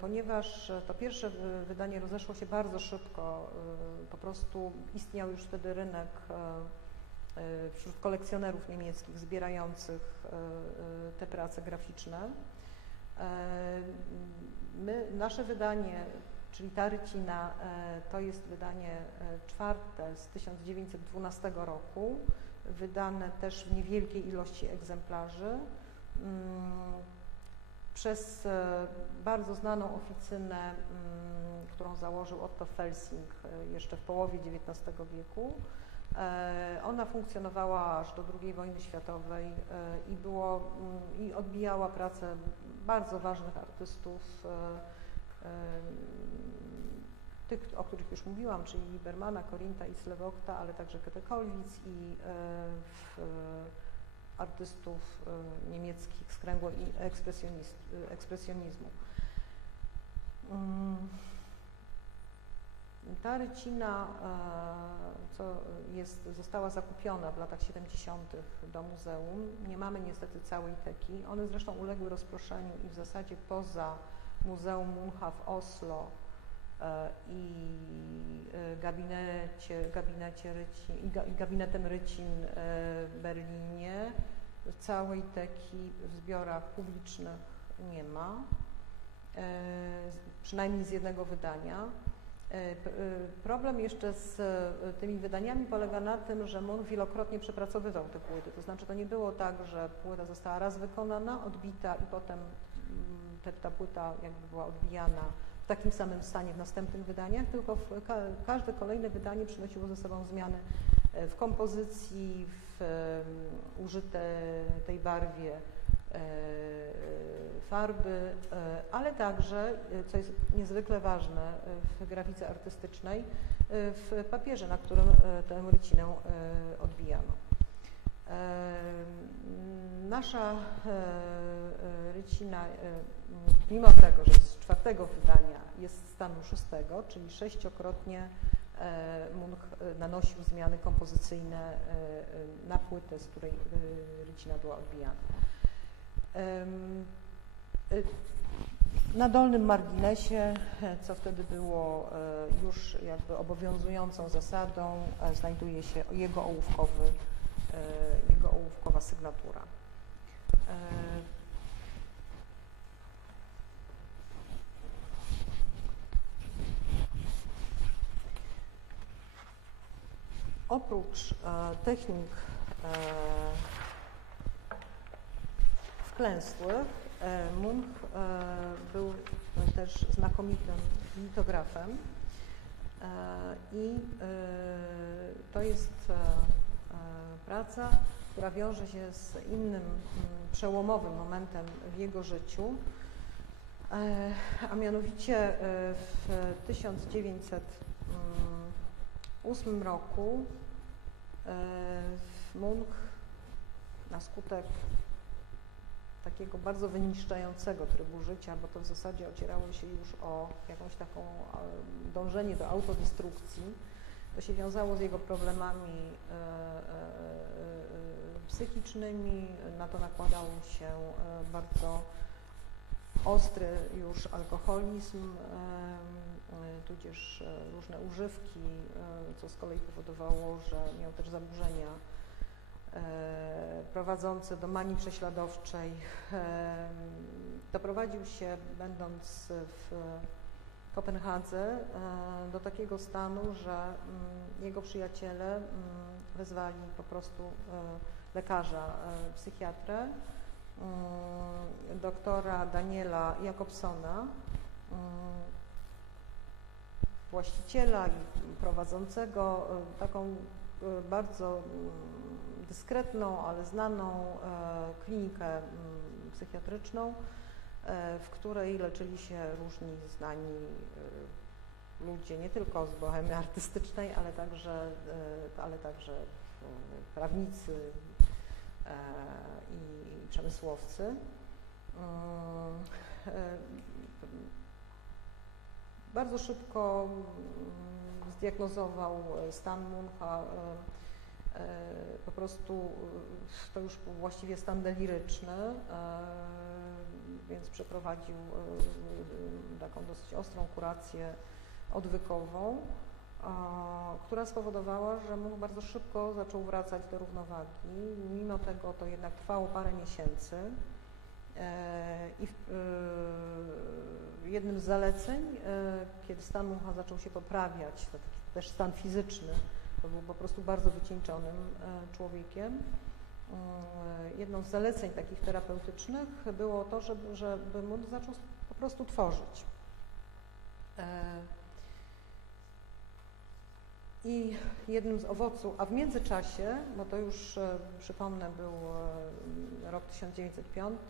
ponieważ to pierwsze wydanie rozeszło się bardzo szybko. Po prostu istniał już wtedy rynek wśród kolekcjonerów niemieckich zbierających te prace graficzne. Nasze wydanie, czyli ta rycina, to jest wydanie czwarte z 1912 roku, wydane też w niewielkiej ilości egzemplarzy przez bardzo znaną oficynę, którą założył Otto Felsing jeszcze w połowie XIX wieku. Ona funkcjonowała aż do II wojny światowej i odbijała pracę bardzo ważnych artystów, tych, o których już mówiłam, czyli Liebermana, Korinta i Slewokta, ale także Käthe Kollwitz i artystów niemieckich z kręgu ekspresjonizmu. Ta rycina została zakupiona w latach 70. do muzeum. Nie mamy niestety całej teki. One zresztą uległy rozproszeniu i w zasadzie poza Muzeum Muncha w Oslo i gabinetem Rycin w Berlinie całej teki w zbiorach publicznych nie ma, przynajmniej z jednego wydania. Problem jeszcze z tymi wydaniami polega na tym, że Munch wielokrotnie przepracowywał te płyty. To znaczy to nie było tak, że płyta została raz wykonana, odbita i potem ta płyta jakby była odbijana w takim samym stanie w następnych wydaniach, tylko każde kolejne wydanie przynosiło ze sobą zmiany w kompozycji, w użytej barwie farby, ale także, co jest niezwykle ważne w grafice artystycznej, w papierze, na którym tę rycinę odbijano. Nasza rycina, mimo tego, że z czwartego wydania jest stanu szóstego, czyli sześciokrotnie Munch nanosił zmiany kompozycyjne na płytę, z której rycina była odbijana. Na dolnym marginesie, co wtedy było już jakby obowiązującą zasadą, znajduje się jego ołówkowa sygnatura. Oprócz technik wklęsłych, Munch był też znakomitym litografem i to jest praca, która wiąże się z innym przełomowym momentem w jego życiu, a mianowicie w 1908 roku Munch na skutek takiego bardzo wyniszczającego trybu życia, bo to w zasadzie ocierało się już o jakąś taką dążenie do autodestrukcji. To się wiązało z jego problemami psychicznymi, na to nakładał się bardzo ostry już alkoholizm, tudzież różne używki, co z kolei powodowało, że miał też zaburzenia prowadzące do manii prześladowczej. Doprowadził się, będąc w Kopenhadze, do takiego stanu, że jego przyjaciele wezwali po prostu lekarza, psychiatrę, doktora Daniela Jakobsona, właściciela i prowadzącego taką bardzo dyskretną, ale znaną klinikę psychiatryczną, w której leczyli się różni znani ludzie, nie tylko z bohemy artystycznej, ale także prawnicy i przemysłowcy. Bardzo szybko zdiagnozował stan Muncha, Po prostu to już był właściwie stan deliryczny, więc przeprowadził taką dosyć ostrą kurację odwykową, która spowodowała, że mu bardzo szybko zaczął wracać do równowagi. Mimo tego to jednak trwało parę miesięcy i jednym z zaleceń, kiedy stan Muncha zaczął się poprawiać, to taki też stan fizyczny, to był po prostu bardzo wycieńczonym człowiekiem. Jedną z zaleceń takich terapeutycznych było to, żeby móc zaczął po prostu tworzyć. I jednym z owoców, a w międzyczasie, bo to już przypomnę był rok 1905,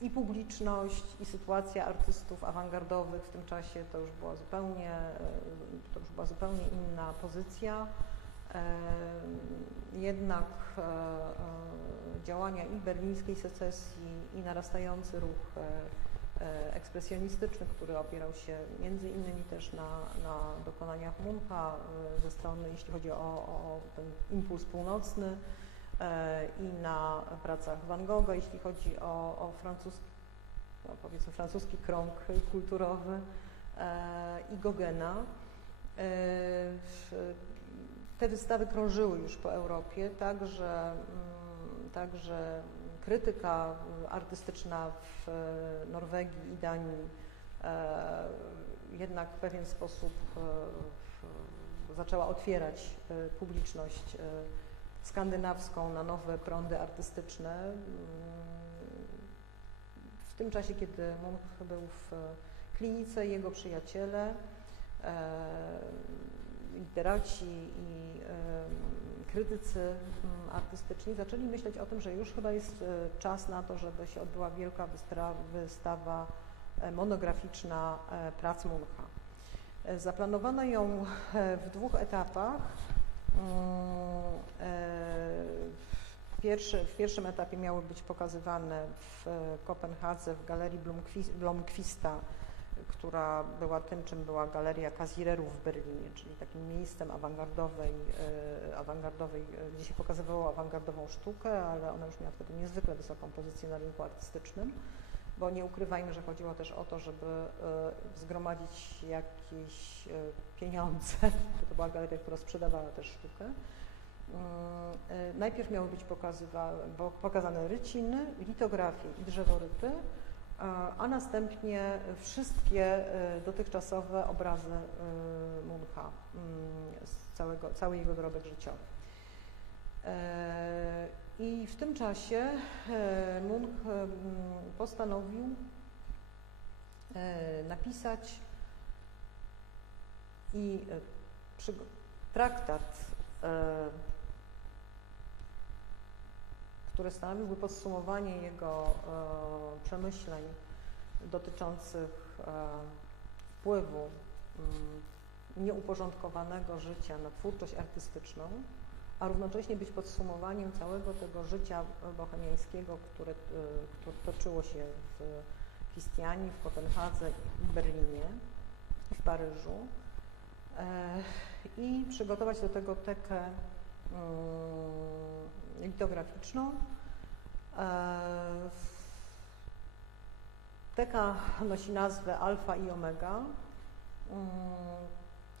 i publiczność, i sytuacja artystów awangardowych w tym czasie to już była zupełnie inna pozycja. Jednak działania i berlińskiej secesji, i narastający ruch ekspresjonistyczny, który opierał się między innymi też na dokonaniach Muncha ze strony, jeśli chodzi o ten impuls północny, i na pracach Van Gogha, jeśli chodzi o powiedzmy francuski krąg kulturowy, i Gogena. Te wystawy krążyły już po Europie, także krytyka artystyczna w Norwegii i Danii jednak w pewien sposób zaczęła otwierać publiczność skandynawską na nowe prądy artystyczne. W tym czasie, kiedy Munch był w klinice, jego przyjaciele, literaci i krytycy artystyczni zaczęli myśleć o tym, że już chyba jest czas na to, żeby się odbyła wielka wystawa monograficzna prac Muncha. Zaplanowano ją w 2 etapach. W pierwszym etapie miały być pokazywane w Kopenhadze w galerii Blomqvista, która była tym, czym była Galeria Kazirerów w Berlinie, czyli takim miejscem awangardowej, gdzie się pokazywało awangardową sztukę, ale ona już miała wtedy niezwykle wysoką pozycję na rynku artystycznym, bo nie ukrywajmy, że chodziło też o to, żeby zgromadzić jakieś pieniądze, bo to była galeria, która sprzedawała też sztukę. Najpierw miały być pokazane ryciny, litografie i drzeworyty, a następnie wszystkie dotychczasowe obrazy Muncha, cały jego dorobek życiowy. I w tym czasie Munch postanowił napisać traktat, który stanowiłby podsumowanie jego przemyśleń dotyczących wpływu nieuporządkowanego życia na twórczość artystyczną, a równocześnie być podsumowaniem całego tego życia bohemiańskiego, które toczyło się w Kristianii, w Kopenhadze, w Berlinie i w Paryżu, i przygotować do tego tekę litograficzną. Teka nosi nazwę Alfa i Omega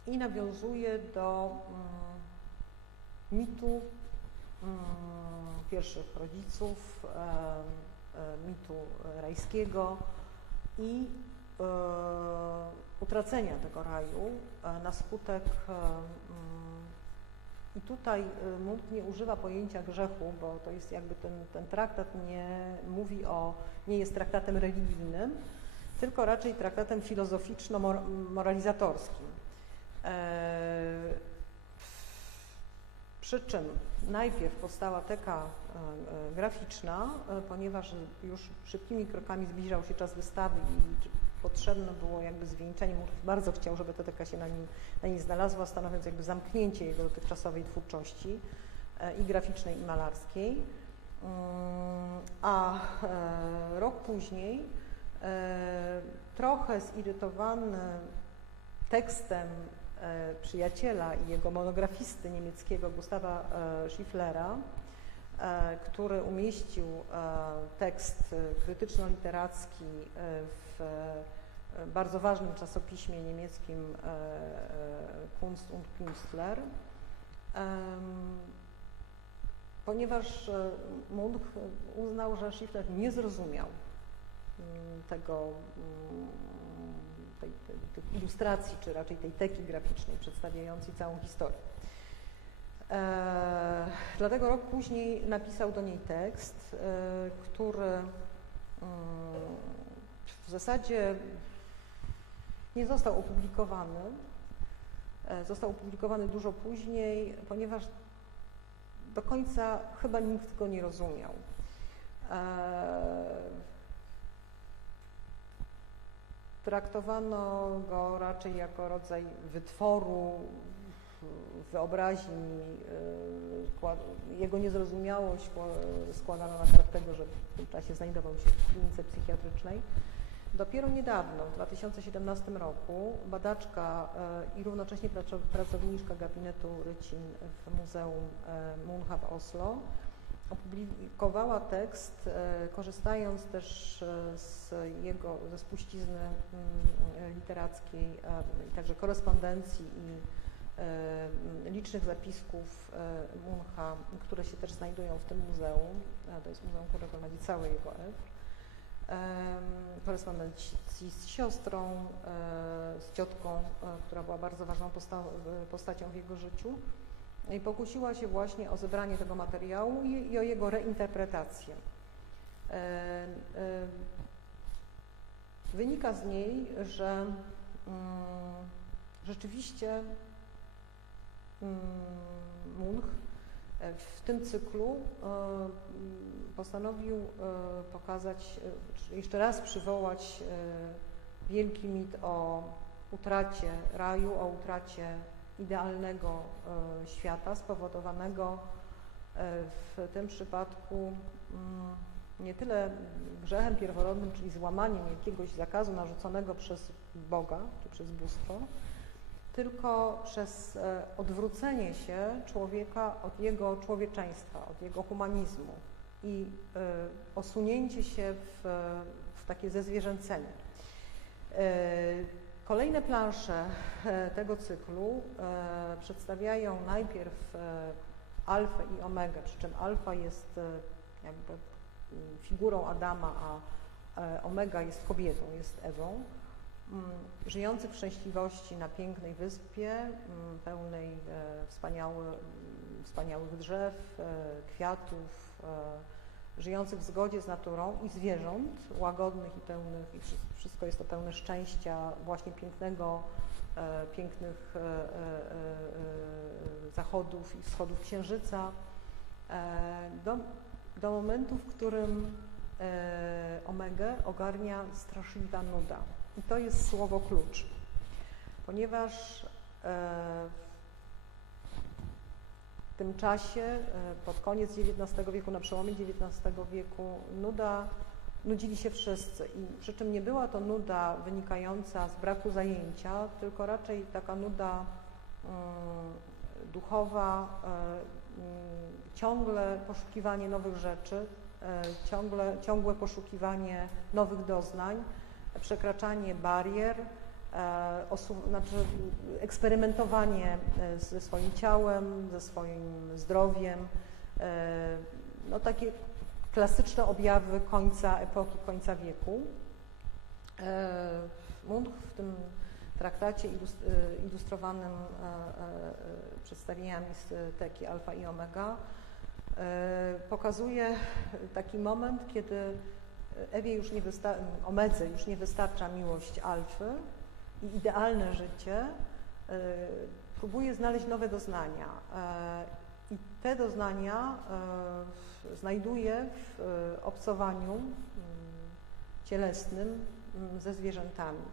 i nawiązuje do mitu pierwszych rodziców, mitu rajskiego i utracenia tego raju na skutek. I tutaj Munch nie używa pojęcia grzechu, bo to jest jakby ten traktat nie jest traktatem religijnym, tylko raczej traktatem filozoficzno-moralizatorskim. Przy czym najpierw powstała teka graficzna, ponieważ już szybkimi krokami zbliżał się czas wystawy i potrzebne było jakby zwieńczenie. Munch bardzo chciał, żeby ta teka się na niej znalazła, stanowiąc jakby zamknięcie jego dotychczasowej twórczości i graficznej, i malarskiej. A rok później, trochę zirytowany tekstem przyjaciela i jego monografisty niemieckiego Gustawa Schieflera, który umieścił tekst krytyczno-literacki w bardzo ważnym czasopiśmie niemieckim Kunst und Künstler, ponieważ Munch uznał, że Schiefler nie zrozumiał tych ilustracji, czy raczej tej teki graficznej przedstawiającej całą historię. Dlatego rok później napisał do niej tekst, który w zasadzie nie został opublikowany. Został opublikowany dużo później, ponieważ do końca chyba nikt go nie rozumiał. Traktowano go raczej jako rodzaj wytworu wyobraźni. Jego niezrozumiałość składano na karb tego, że w tym czasie znajdował się w klinice psychiatrycznej. Dopiero niedawno, w 2017 roku, badaczka i równocześnie pracowniczka gabinetu Rycin w Muzeum Muncha w Oslo opublikowała tekst, korzystając też ze spuścizny literackiej, także korespondencji i licznych zapisków Muncha, które się też znajdują w tym muzeum. To jest muzeum, które prowadzi cały jego ewr. Korespondencji z siostrą, z ciotką, która była bardzo ważną postacią w jego życiu, i pokusiła się właśnie o zebranie tego materiału i o jego reinterpretację. Wynika z niej, że rzeczywiście Munch w tym cyklu postanowił pokazać, jeszcze raz przywołać wielki mit o utracie raju, o utracie idealnego świata spowodowanego w tym przypadku nie tyle grzechem pierworodnym, czyli złamaniem jakiegoś zakazu narzuconego przez Boga czy przez bóstwo, tylko przez odwrócenie się człowieka od jego człowieczeństwa, od jego humanizmu i osunięcie się w takie zezwierzęcenie. Kolejne plansze tego cyklu przedstawiają najpierw alfę i omegę, przy czym alfa jest jakby figurą Adama, a omega jest kobietą, jest Ewą, żyjących w szczęśliwości na pięknej wyspie, pełnej wspaniałych drzew, kwiatów, żyjących w zgodzie z naturą i zwierząt, łagodnych i pełnych, i wszystko jest to pełne szczęścia, właśnie pięknych zachodów i wschodów księżyca, do momentu, w którym omegę ogarnia straszliwa nuda. I to jest słowo klucz, ponieważ w tym czasie, pod koniec XIX wieku, na przełomie XIX wieku, nudzili się wszyscy. I przy czym nie była to nuda wynikająca z braku zajęcia, tylko raczej taka nuda duchowa, ciągle poszukiwanie nowych rzeczy, ciągłe poszukiwanie nowych doznań, przekraczanie barier, eksperymentowanie ze swoim ciałem, ze swoim zdrowiem, no takie klasyczne objawy epoki końca wieku. Munch w tym traktacie ilustrowanym przedstawieniami z teki alfa i omega pokazuje taki moment, kiedy omedze już nie wystarcza miłość alfy i idealne życie, próbuje znaleźć nowe doznania. I te doznania znajduje w obcowaniu cielesnym ze zwierzętami.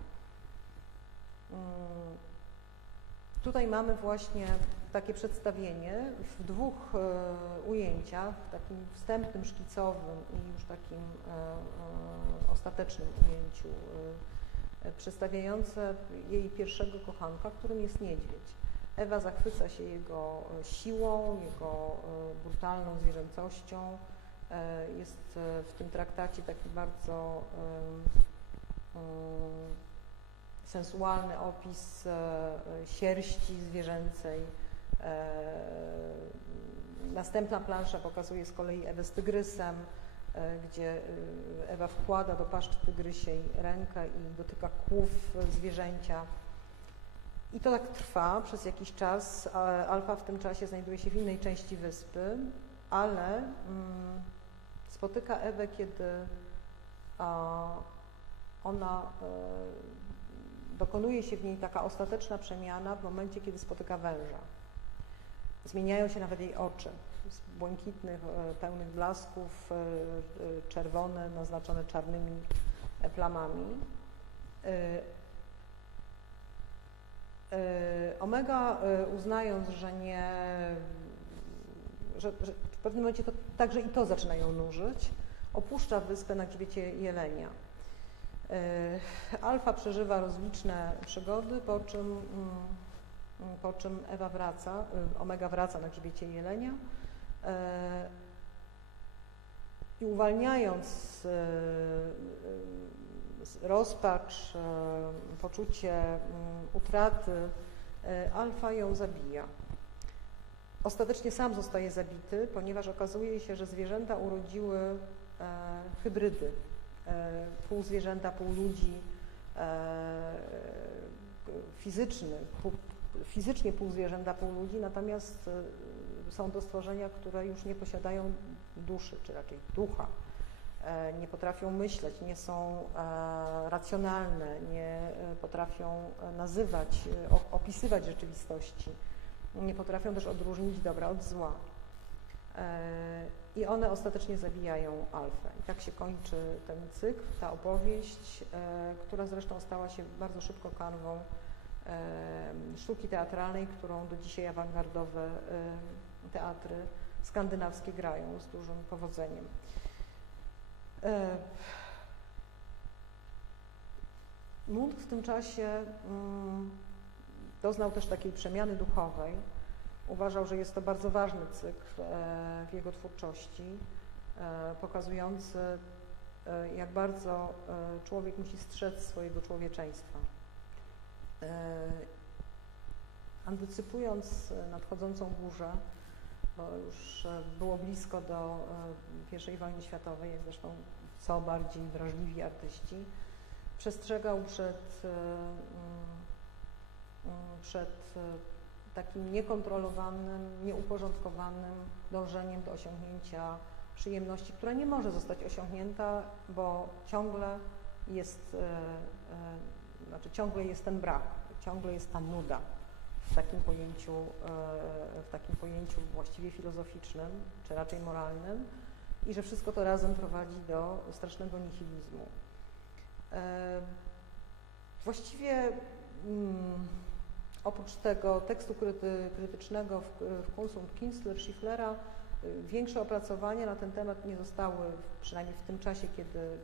Tutaj mamy właśnie takie przedstawienie w dwóch ujęciach, takim wstępnym, szkicowym i już takim ostatecznym ujęciu przedstawiające jej pierwszego kochanka, którym jest niedźwiedź. Ewa zachwyca się jego siłą, jego brutalną zwierzęcością. Jest w tym traktacie taki bardzo sensualny opis sierści zwierzęcej. Następna plansza pokazuje z kolei Ewę z tygrysem, gdzie Ewa wkłada do paszczy tygrysiej rękę i dotyka kłów zwierzęcia. I to tak trwa przez jakiś czas. Alfa w tym czasie znajduje się w innej części wyspy, ale spotyka Ewę, kiedy ona dokonuje się w niej taka ostateczna przemiana w momencie, kiedy spotyka węża. Zmieniają się nawet jej oczy z błękitnych, pełnych blasków, czerwone, naznaczone czarnymi plamami. Omega, uznając, że w pewnym momencie to także i to zaczyna ją nużyć, opuszcza wyspę na grzbiecie jelenia. Alfa przeżywa rozliczne przygody, po czym Ewa wraca, Omega wraca na grzbiecie jelenia i uwalniając rozpacz, poczucie utraty, Alfa ją zabija. Ostatecznie sam zostaje zabity, ponieważ okazuje się, że zwierzęta urodziły hybrydy, pół zwierzęta, pół ludzi, fizycznie pół zwierzęta, pół ludzi, natomiast są to stworzenia, które już nie posiadają duszy, czy raczej ducha. Nie potrafią myśleć, nie są racjonalne, nie potrafią nazywać, opisywać rzeczywistości, nie potrafią też odróżnić dobra od zła. I one ostatecznie zabijają Alfę. I tak się kończy ten cykl, ta opowieść, która zresztą stała się bardzo szybko kanwą sztuki teatralnej, którą do dzisiaj awangardowe teatry skandynawskie grają z dużym powodzeniem. Munch w tym czasie doznał też takiej przemiany duchowej. Uważał, że jest to bardzo ważny cykl w jego twórczości, pokazujący, jak bardzo człowiek musi strzec swojego człowieczeństwa. Antycypując nadchodzącą burzę, bo już było blisko do I wojny światowej, jak zresztą co bardziej wrażliwi artyści, przestrzegał przed takim niekontrolowanym, nieuporządkowanym dążeniem do osiągnięcia przyjemności, która nie może zostać osiągnięta, bo ciągle jest ten brak, ciągle jest ta nuda w takim pojęciu właściwie filozoficznym, czy raczej moralnym, i że wszystko to razem prowadzi do strasznego nihilizmu. Właściwie oprócz tego tekstu krytycznego w Kunst und Künstler Schieflera, większe opracowania na ten temat nie zostały, przynajmniej w tym czasie,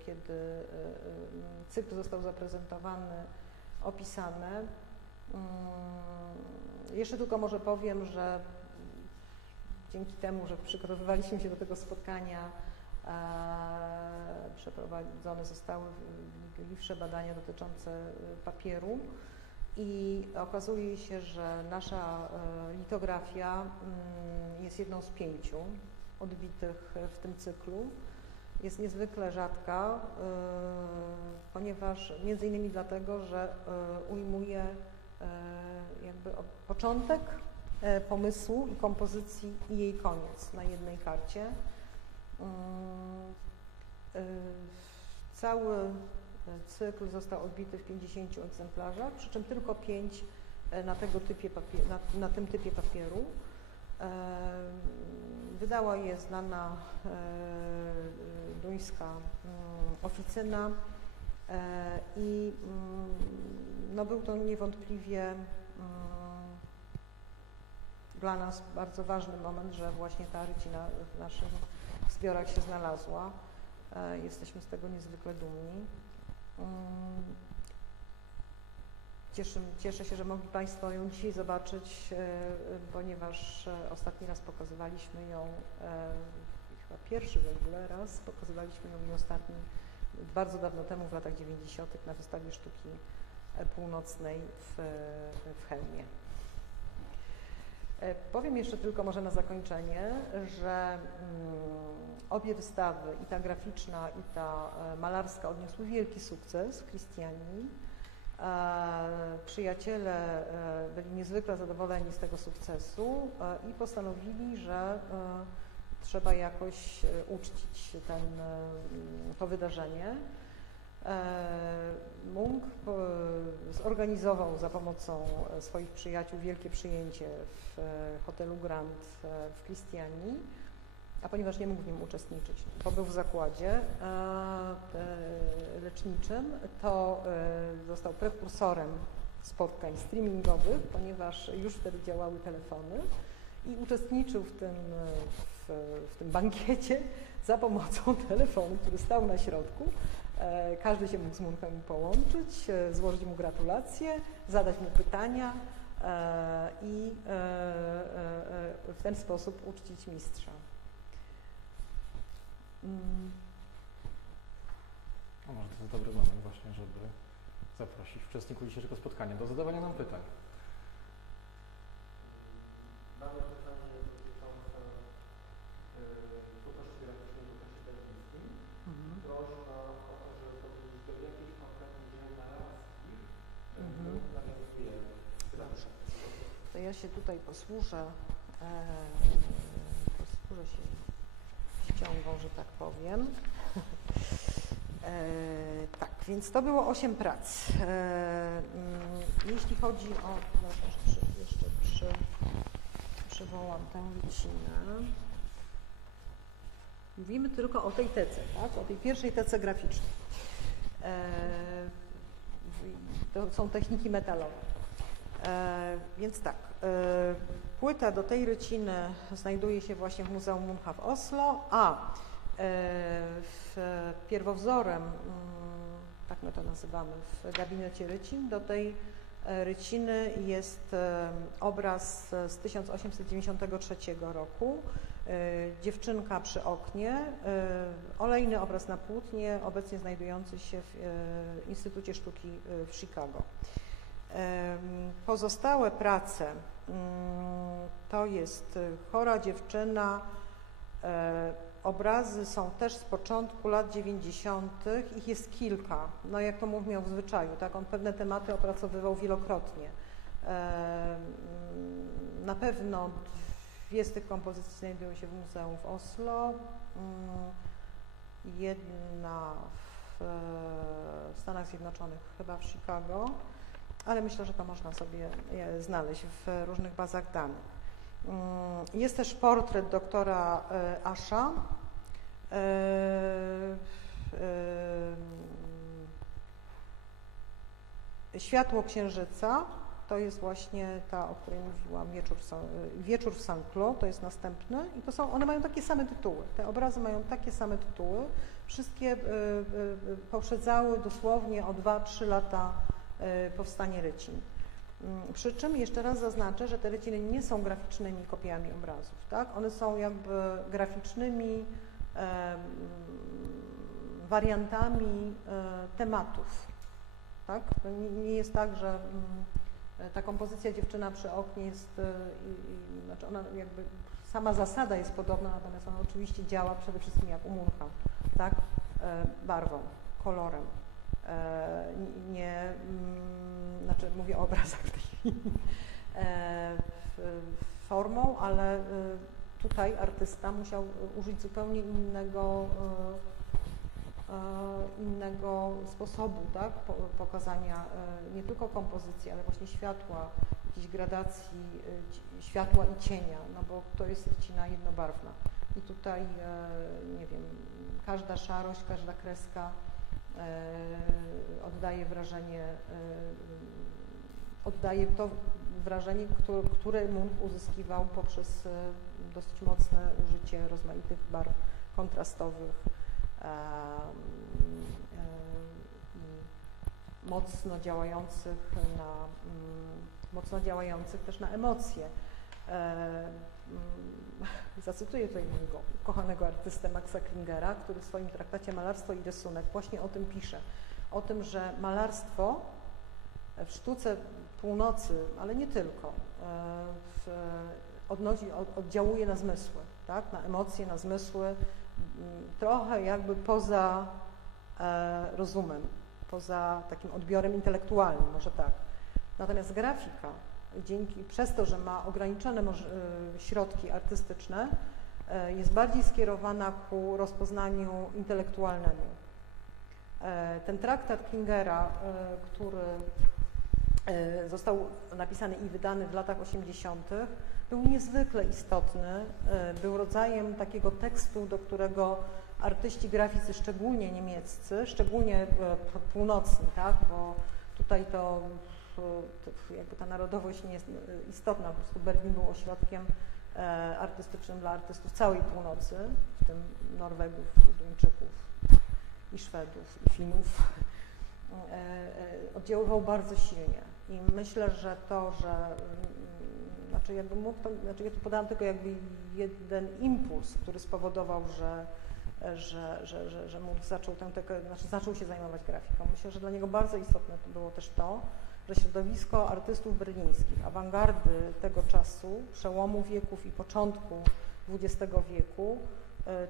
kiedy cykl został zaprezentowany, opisane. Jeszcze tylko może powiem, że dzięki temu, że przygotowywaliśmy się do tego spotkania, przeprowadzone zostały wnikliwsze badania dotyczące papieru i okazuje się, że nasza litografia jest jedną z 5 odbitych w tym cyklu. Jest niezwykle rzadka, ponieważ między innymi dlatego, że ujmuje jakby początek pomysłu i kompozycji i jej koniec na jednej karcie. Cały cykl został odbity w 50 egzemplarzach, przy czym tylko 5 na tym typie papieru. Wydała je znana duńska oficyna i no, był to niewątpliwie dla nas bardzo ważny moment, że właśnie ta rycina w naszych zbiorach się znalazła. Jesteśmy z tego niezwykle dumni. Cieszę się, że mogli Państwo ją dzisiaj zobaczyć, ponieważ ostatni raz pokazywaliśmy ją, chyba pierwszy w ogóle raz, pokazywaliśmy ją i ostatni bardzo dawno temu, w latach 90. na wystawie sztuki północnej w Chełmie. Powiem jeszcze tylko może na zakończenie, że obie wystawy, i ta graficzna, i ta malarska, odniosły wielki sukces w Cristianii. Przyjaciele byli niezwykle zadowoleni z tego sukcesu i postanowili, że trzeba jakoś uczcić to wydarzenie. Munch zorganizował za pomocą swoich przyjaciół wielkie przyjęcie w hotelu Grand w Cristianii, a ponieważ nie mógł w nim uczestniczyć, bo był w zakładzie leczniczym, to został prekursorem spotkań streamingowych, ponieważ już wtedy działały telefony i uczestniczył w tym bankiecie za pomocą telefonu, który stał na środku. Każdy się mógł z Munchem połączyć, złożyć mu gratulacje, zadać mu pytania i w ten sposób uczcić mistrza. A może to jest dobry moment właśnie, żeby zaprosić uczestników dzisiejszego spotkania do zadawania nam pytań. Mamy pytanie dotyczące twórczości graficznej w okresie berlińskim. Prośba o to, żeby powiedzieć, do jakich konkretnych dzieł malarskich nawiązuje grafika. To ja się tutaj posłużę się ściągą, że tak powiem. Tak, więc to było 8 prac. Jeśli chodzi o... Jeszcze przywołam tę wycinę. Mówimy tylko o tej tece, tak? O tej pierwszej tece graficznej. To są techniki metalowe. Więc tak, płyta do tej ryciny znajduje się właśnie w Muzeum Muncha w Oslo, a pierwowzorem, tak my to nazywamy, w gabinecie rycin, do tej ryciny jest obraz z 1893 roku, Dziewczynka przy oknie, olejny obraz na płótnie, obecnie znajdujący się w Instytucie Sztuki w Chicago. Pozostałe prace to jest Chora dziewczyna, obrazy są też z początku lat 90., ich jest kilka, no jak to Munch miał w zwyczaju, tak, on pewne tematy opracowywał wielokrotnie. Na pewno 2 z tych kompozycji znajdują się w muzeum w Oslo, jedna w Stanach Zjednoczonych, chyba w Chicago, ale myślę, że to można sobie znaleźć w różnych bazach danych. Jest też portret doktora Asha. Światło księżyca, to jest właśnie ta, o której mówiłam, Wieczór w Saint-Cloud, to jest następny i to są, one mają takie same tytuły, te obrazy mają takie same tytuły, wszystkie poprzedzały dosłownie o 2-3 lata powstanie rycin. Przy czym jeszcze raz zaznaczę, że te ryciny nie są graficznymi kopiami obrazów, tak? One są jakby graficznymi wariantami tematów, tak? To nie jest tak, że ta kompozycja Dziewczyna przy oknie jest, znaczy ona jakby, sama zasada jest podobna, natomiast ona oczywiście działa przede wszystkim jak u Muncha, tak? Barwą, kolorem. Znaczy mówię o obrazach w tej chwili, formą, ale tutaj artysta musiał użyć zupełnie innego sposobu, tak, pokazania nie tylko kompozycji, ale właśnie światła, jakiejś gradacji światła i cienia, no bo to jest rycina jednobarwna i tutaj, nie wiem, każda szarość, każda kreska oddaje to wrażenie, które Munch uzyskiwał poprzez dosyć mocne użycie rozmaitych barw kontrastowych mocno działających też na emocje. Zacytuję tutaj mojego kochanego artystę Maxa Klingera, który w swoim traktacie Malarstwo i rysunek właśnie o tym pisze. O tym, że malarstwo w sztuce północy, ale nie tylko, oddziałuje na zmysły, tak? Na emocje, na zmysły, trochę jakby poza rozumem, poza takim odbiorem intelektualnym, może tak. Natomiast grafika, przez to, że ma ograniczone środki artystyczne, jest bardziej skierowana ku rozpoznaniu intelektualnemu. Ten traktat Klingera, który został napisany i wydany w latach 80., był niezwykle istotny, był rodzajem takiego tekstu, do którego artyści graficy, szczególnie niemieccy, szczególnie północni, tak, bo tutaj to jakby ta narodowość nie jest istotna, po prostu Berlin był ośrodkiem artystycznym dla artystów całej północy, w tym Norwegów, Duńczyków i Szwedów i Finów, oddziaływał bardzo silnie i myślę, że to, że ja tu podałam tylko jakby jeden impuls, który spowodował, że Munch zaczął się zajmować grafiką. Myślę, że dla niego bardzo istotne to było też to, że środowisko artystów berlińskich, awangardy tego czasu, przełomu wieków i początku XX wieku,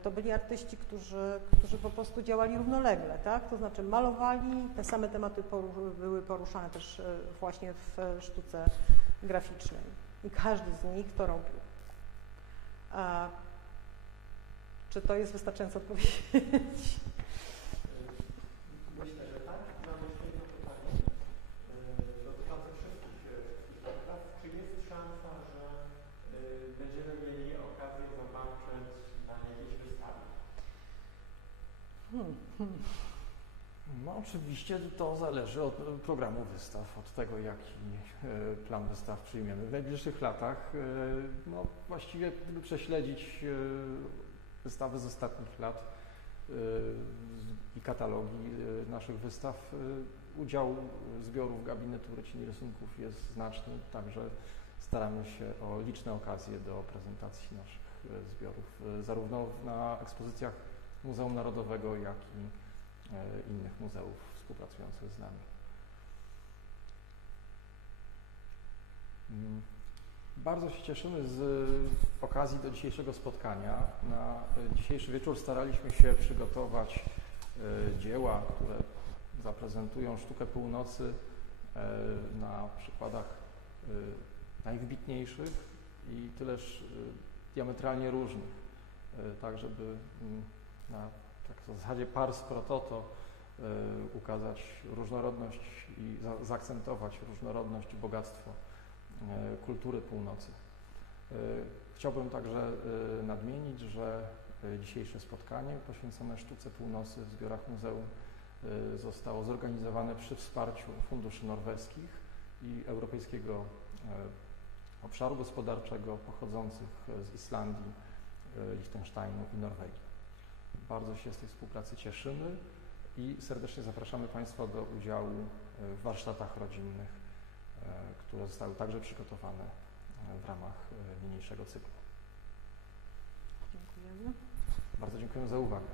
to byli artyści, którzy po prostu działali równolegle, tak? To znaczy malowali, te same tematy były poruszane też właśnie w sztuce graficznej i każdy z nich to robił. Czy to jest wystarczająca odpowiedź? Myślę, że tak. Mam jeszcze jedno pytanie dotyczące wszystkich prac. Czy jest szansa, że będziemy mieli okazję zobaczyć na jakiejś wystawie? No oczywiście to zależy od programu wystaw, od tego, jaki plan wystaw przyjmiemy. W najbliższych latach, no właściwie gdyby prześledzić wystawy z ostatnich lat i katalogi naszych wystaw, udział zbiorów Gabinetu Recin i Rysunków jest znaczny, także staramy się o liczne okazje do prezentacji naszych zbiorów, zarówno na ekspozycjach Muzeum Narodowego, jak i innych muzeów współpracujących z nami. Bardzo się cieszymy z okazji do dzisiejszego spotkania. Na dzisiejszy wieczór staraliśmy się przygotować dzieła, które zaprezentują sztukę północy na przykładach najwybitniejszych i tyleż diametralnie różnych, tak żeby na w zasadzie pars pro toto ukazać różnorodność i zaakcentować różnorodność i bogactwo kultury północy. Chciałbym także nadmienić, że dzisiejsze spotkanie poświęcone sztuce północy w zbiorach muzeum zostało zorganizowane przy wsparciu funduszy norweskich i Europejskiego Obszaru Gospodarczego pochodzących z Islandii, Liechtensteinu i Norwegii. Bardzo się z tej współpracy cieszymy i serdecznie zapraszamy Państwa do udziału w warsztatach rodzinnych, które zostały także przygotowane w ramach niniejszego cyklu. Dziękujemy. Bardzo dziękuję za uwagę.